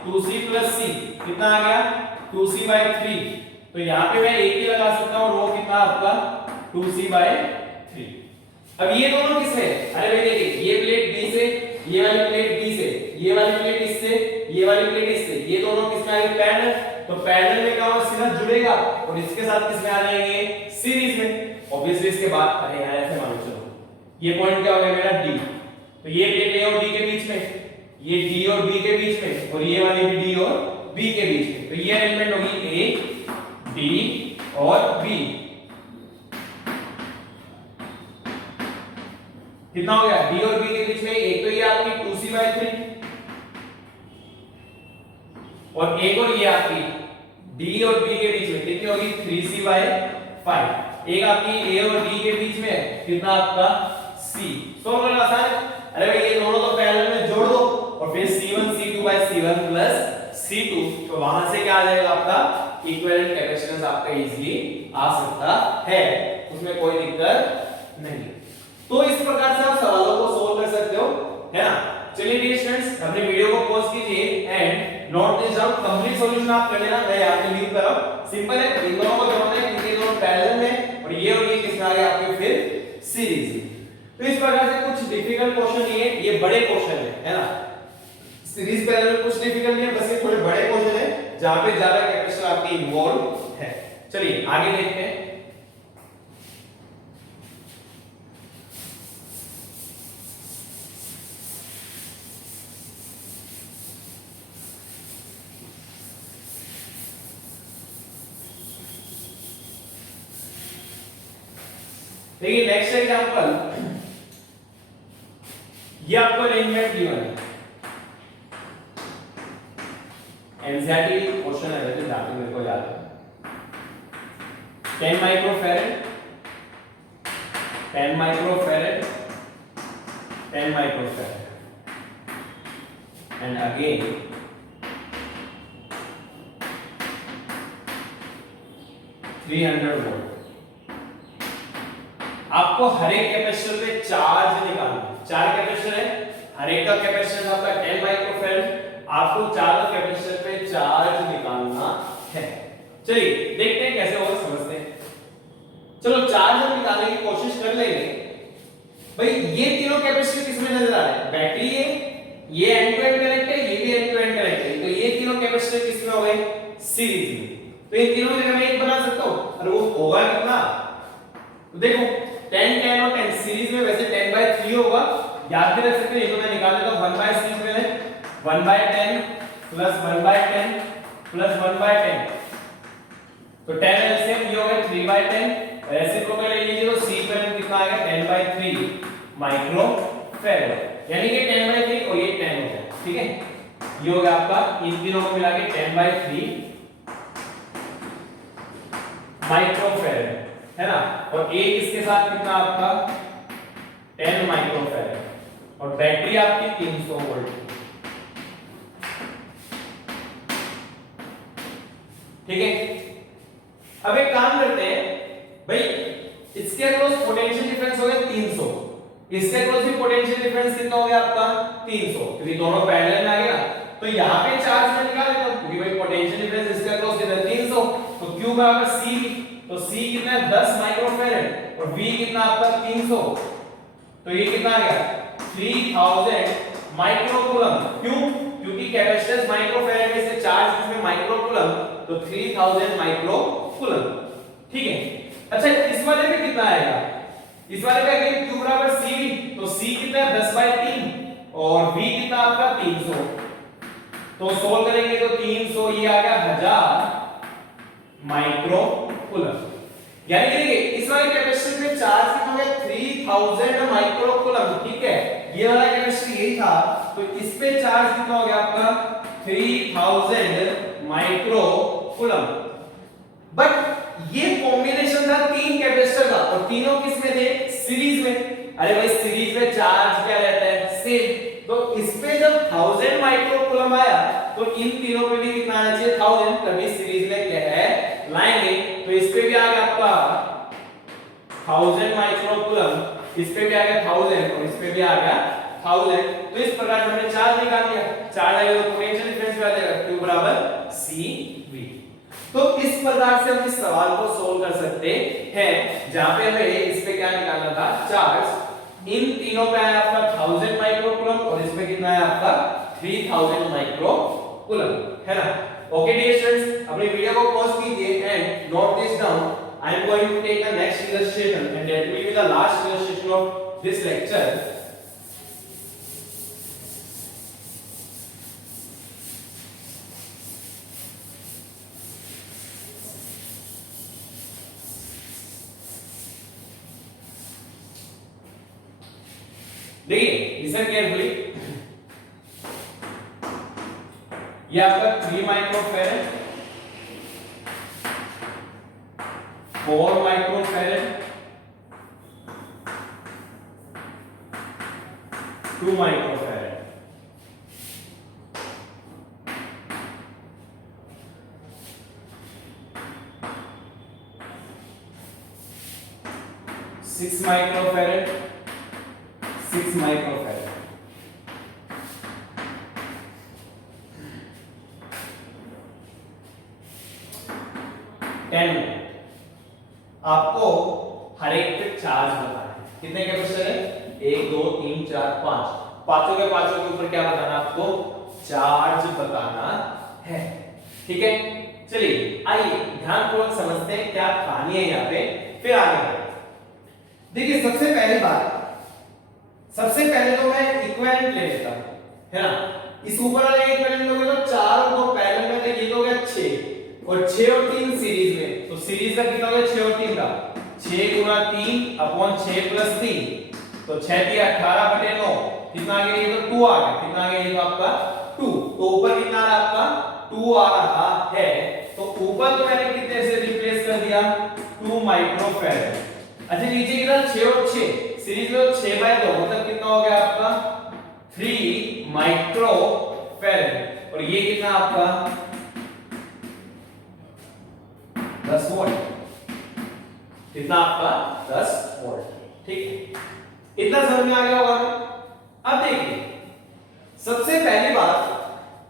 2C plus C कितना आ गया 2C/3। तो यहाँ पे मैं एक ही लगा सकता हूँ, और वो कितना आपका 2C/3। अब ये दोनों किससे? अरे भाई देखिए, ये प्लेट B से, ये वाली प्लेट B से, ये वाली प्लेट इससे, ये वाली प्लेट इससे, ये दोनों किसमें आएंगे? पैरेलल। तो पैरेलल में क्या होगा, सीधा जुड़ेगा, और इसके साथ किसमें आ जाएंगे? सीरीज में। ऑब्वियसली इसके बाद अरे यार ऐसे मान चलो, ये पॉइंट क्या हो गया मेरा D। तो ये प्लेट A और B के बीच में, ये D और B के बीच में, और ये वाली भी D और B के बीच में। तो ये एलिमेंट होगी A, D और B। कितना हो गया D और B के बीच में? एक तो ये आपकी 2C/3, और एक और ये आपकी D और B के बीच में कितनी होगी 3C/5। एक आपकी A और D के बीच में कितना आपका C। सोल्व करना आसान है। अरे भाई ये दोनों तो पैरेलल में जोड़ दो, और फिर C1 C2 by C1 plus C2। तो वहां से क्या आ जाएगा आपका इक्विवेलेंट कैपेसिटेंस आपका इजीली आ सकता है, उसमें कोई दिक्कत नहीं। तो इस प्रकार से आप सवालों को सोल्व कर सकते हो, है ना। चलिए डियर स्टूडेंट्स, अपने वीडियो को पॉज कीजिए and note this down. Complete solution आप कर लेना, मैं यहां पे लीव कर रहा हूं। सिंपल है, इन दोनों को जोड़ना है क्योंकि दोनों पैरेलल में, और ये किसमें आ गया आपके फिर सीरीज में। तो इस प्रकार से कुछ डिफिकल्ट क्वेश्चन नहीं है, ये बड़े क्वेश्चन है ना। सीरीज पैरेलल में कुछ डिफिकल्ट नहीं है, बस ये थोड़े बड़े क्वेश्चन है जहां पे ज्यादा कैपेसिटर आपकी इन्वॉल्व है। चलिए आगे देखते हैं। देखिए नेक्स्ट एग्जांपल, ये आपको अरेंजमेंट गिवन है, एनसीईआरटी क्वेश्चन है वैसे, जहां तक मेरे को याद है। 10 microfarad, 10 microfarad, 10 microfarad, and again 300 volt. आपको हर एक कैपेसिटर पे चार्ज निकालना है। 4 कैपेसिटर है, हर एक का कैपेसिटेंस आपका 10 माइक्रोफैरड, आपको चारों कैपेसिटर पे चार्ज निकालना है। चलिए देखते हैं कैसे होगा, समझते हैं। चलो चार्ज हम निकालने की कोशिश कर लेंगे। भाई ये तीनों कैपेसिटर किसमें नजर आ रहे हैं? बैटरी है, ये एंड टू एंड कनेक्ट है, ये भी एंड टू एंड कनेक्ट है। तो ये तीनों कैपेसिटर किसमें हो गए? सीरीज में। तो इन तीनों की जगह मैं एक बना सकता हूं, और वो होगा कितना? तो देखो 10 10 और 10 सीरीज में वैसे 10/3 होगा, याद भी रख सकते हैं। ये तो मैं निकाल लेता हूं 1/6 में, 1/10 प्लस 1/10 प्लस 1/10, तो 10 एलसीएम ये होगा 3/10। रेसिप्रोकल ले लीजिए तो C करंट कितना आएगा 10/3 माइक्रोफैरड, यानी कि 10/3 और ये 10 हो गया। ठीक है, ये हो गया आपका इन तीनों को मिला के 10/3 माइक्रोफैरड, है ना, और एक इसके साथ कितना आपका 10 माइक्रोफैराड और बैटरी आपकी 300 वोल्ट। ठीक है, अब एक काम करते हैं भाई, इसके अक्रॉस पोटेंशियल डिफरेंस हो गया 300, इसके अक्रॉस भी पोटेंशियल डिफरेंस कितना हो गया आपका 300, क्योंकि दोनों पैरेलल में आ गया। तो यहाँ पे चार्ज में निकाल लेता हूं, क्योंकि भाई पोटेंशियल डिफरेंस इसके अक्रॉस कितना है 300, तो Q बराबर C, तो C कितना है 10 माइक्रोफैराड और V कितना आपका 300, तो ये कितना आ गया 3000 माइक्रोकूलम। क्यों? क्योंकि कैपेसिटेंस माइक्रोफैराड में से चार्ज इसमें माइक्रोकूलम, तो 3000 माइक्रोकूलम। ठीक है, अच्छा इस वाले में कितना आएगा, इस वाले का Q बराबर CV, तो C कितना है 10/3 और V कितना आपका 300, तो सोल्व करेंगे तो 300 ये आ गया 1000 माइक्रोकूलम। यानी कि देखिए इस वाले कैपेसिटर में चार्ज कितना हो गया 3000 माइक्रोकूलम। ठीक है, ये वाला कैपेसिटर यही था, तो इस पे चार्ज कितना हो गया आपका 3000 माइक्रोकूलम। बट ये कॉम्बिनेशन था तीन कैपेसिटर का और तीनों किस में थे सीरीज में। अरे भाई सीरीज में चार्ज क्या रहता है सेम, तो इस पे जब 1000 माइक्रोकूलम आया तो इन तीनों पे भी कितना आना चाहिए 1000, तभी सीरीज में क्या है लाएंगे। तो इस पे भी आ गया आपका 1000 माइक्रोकूलम, इस पे भी आ गया 1000 और इस पे भी आ गया 1000। तो इस प्रकार से हमने चार्ज निकाल दिया, चार्ज आएगा तो पोटेंशियल डिफरेंस भी आ जाएगा Q बराबर CV। तो इस प्रकार से हम इस सवाल को सोल्व कर सकते हैं, जहां पे हमें इस पे क्या निकालना था चार्ज, इन तीनों पे आया आपका 1000 माइक्रोकूलम और इसमें कितना है आपका 3000 माइक्रोकूलम, है ना। ओके डियर स्टूडेंट्स, अपनी वीडियो को पॉज कीजिए and note this down. I am going to take the next illustration and that will be the last illustration of this lecture. देखिए लिसन केयरफुली, ये आपका 3 microfarad, 4 microfarad, 2 microfarad, six microfarad, 6 microfarad, 10 minute. आपको हर एक पे चार्ज बताना है, कितने कैपेसिटर है 1 2 3 4 5, पांचों के ऊपर क्या बताना आपको चार्ज बताना है। ठीक है, चलिए आइए ध्यानपूर्वक समझते हैं क्या कहानी है यहाँ पे, फिर आगे बढ़ते हैं। देखिए सबसे पहले तो मैं इक्विवेलेंट ले लेता हूं, है ना। इस ऊपर वाले इक्विवेलेंट लोगे तो 4 और 2 पैरेलल में, देखिए तो हो गया 6 और 6 और 3 सीरीज में, तो सीरीज का कितना हो गया 6 और 3 का 6 गुना 3 अपॉन 6 प्लस 3, तो 6 3 18/9, कितना आ गया ये तो 2 आ गया, कितना आ गया ये तो आपका 2, तो ऊपर कितना आ रहा आपका 2 आ रहा है। तो ऊपर तो मैंने कितने से रिप्लेस कर दिया 2 माइक्रोफैराड। अच्छा नीचे कितना 6 और 6 सीरीज में, 6/2 मतलब कितना हो गया आपका 3 माइक्रोफैराड और ये कितना आपका 10 वोल्ट, कितना आपका 10 वोल्ट। ठीक है, इतना समझ में आ गया होगा। अब देखिए सबसे पहली बात,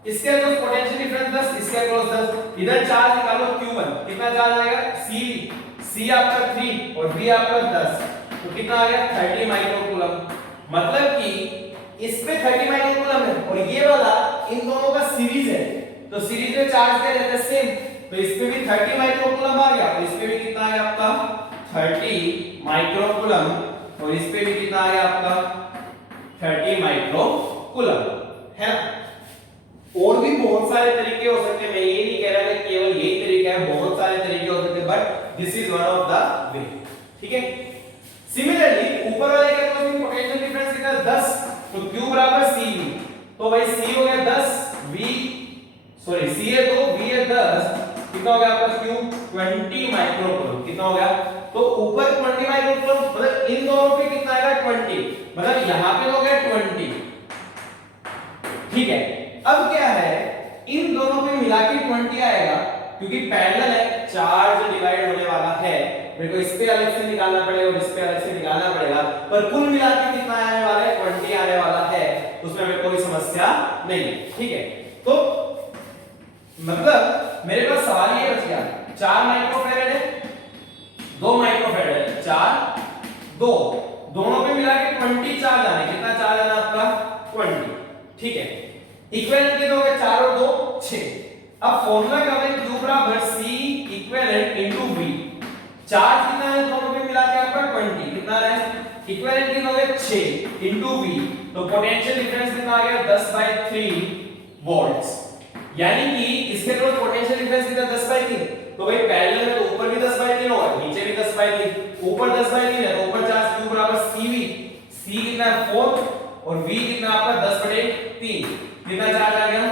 इसके अक्रॉस पोटेंशियल डिफरेंस 10, इसके अक्रॉस 10, इधर चार्ज निकालो Q1, कितना चार्ज आएगा C आपका 3 और V आपका 10, तो कितना आ गया 30 माइक्रोकूलम। मतलब कि इस पे 30 माइक्रोकूलम है और ये वाला इन दोनों का सीरीज है, तो सीरीज में चार्ज क्या रहता है सेम, तो इस पे भी 30 माइक्रोकूलम आ गया और इस पे भी कितना आ गया आपका 30 माइक्रोकूलम और इस पे भी कितना आ गया आपका 30 माइक्रोकूलम, है ना। और भी बहुत सारे तरीके हो सकते हैं, मैं ये नहीं कह रहा कि केवल यही तरीका है, बहुत सारे तरीके हो सकते हैं, but this is one of the way. ठीक है, सिमिलरली ऊपर वाले के अक्रॉस भी पोटेंशियल डिफरेंस कितना 10, तो Q बराबर CV, तो भाई C हो गया 10, C है 2, V है 10, कितना हो गया आपका Q 20 माइक्रोकूलम, कितना हो गया तो ऊपर 20 माइक्रोकूलम, मतलब इन दोनों पे कितना आएगा 20, मतलब यहां पे हो गया 20। ठीक है, अब क्या है, इन दोनों पे मिला के 20 आएगा, क्योंकि पैरेलल है, चार्ज डिवाइड होने वाला है, मेरे को इस पे अलग से निकालना पड़ेगा और इस पे अलग से निकालना पड़ेगा, पर कुल मिला के कितना आने वाला है 20 आने वाला है, उसमें हमें कोई समस्या नहीं है। ठीक है, तो मतलब मेरे पास सवाल ये बच गया, 4 माइक्रोफैरड है, 2 माइक्रोफैरड है, 4 2, दोनों पे मिला के 20 चार्ज आने, कितना चार्ज आना आपका 20। ठीक है, इक्विवेलेंट कितने हो गए, 4 और 2 6। अब फॉर्मूला क्या है, Q बराबर C equivalent into V। Charge कितना है दोनों पे मिला के आपका 20, कितना है इक्विवेलेंट कितना हो गया 6 इनटू V, तो पोटेंशियल डिफरेंस कितना आ गया 10/3 वोल्ट्स। यानी कि इसके तरफ पोटेंशियल डिफरेंस कितना 10/3, तो भाई पैरेलल है तो ऊपर भी 10/3 होगा, नीचे भी 10/3, ऊपर 10/3 है तो ऊपर चार्ज Q बराबर CV, C कितना है 4 और V कितना आपका 10/3, कितना चार्ज आ गया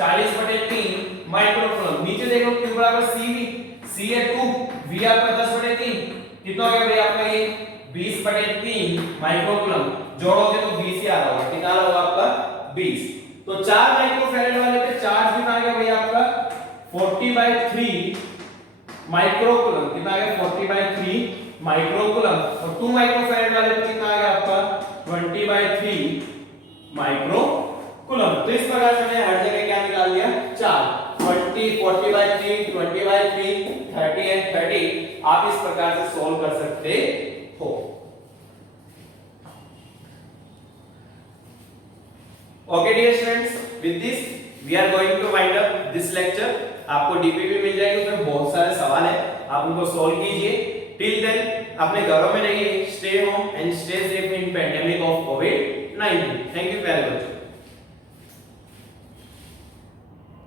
40/3 माइक्रोकूलम। नीचे देखो Q बराबर CV, C है 2, V आपका 10/3, कितना हो गया भाई आपका ये 20/3 माइक्रोकूलम, जोड़ोगे तो 20 ही आ रहा होगा, कितना होगा आपका 20। तो 4 माइक्रोफैराड वाले पे चार्ज कितना आ गया भाई आपका 40/3 माइक्रोकूलम, कितना आ गया 40/3 माइक्रोकूलम, और 2 माइक्रोफैराड वाले पे कितना आ गया आपका 20/3 माइक्रोकूलम। तो इस प्रकार से मैंने हर जगह क्या निकाल लिया 4, 20 40/3 20/3 30 एंड 30, आप इस प्रकार से सॉल्व कर सकते हो। Okay dear students, with this we are going to wind up this lecture. आपको डीपीपी मिल जाएगी, उसमें बहुत सारे सवाल है, आप उनको सॉल्व कीजिए। टिल देन अपने घरों में रहिए, stay home and stay safe in pandemic of covid. Thank you very much.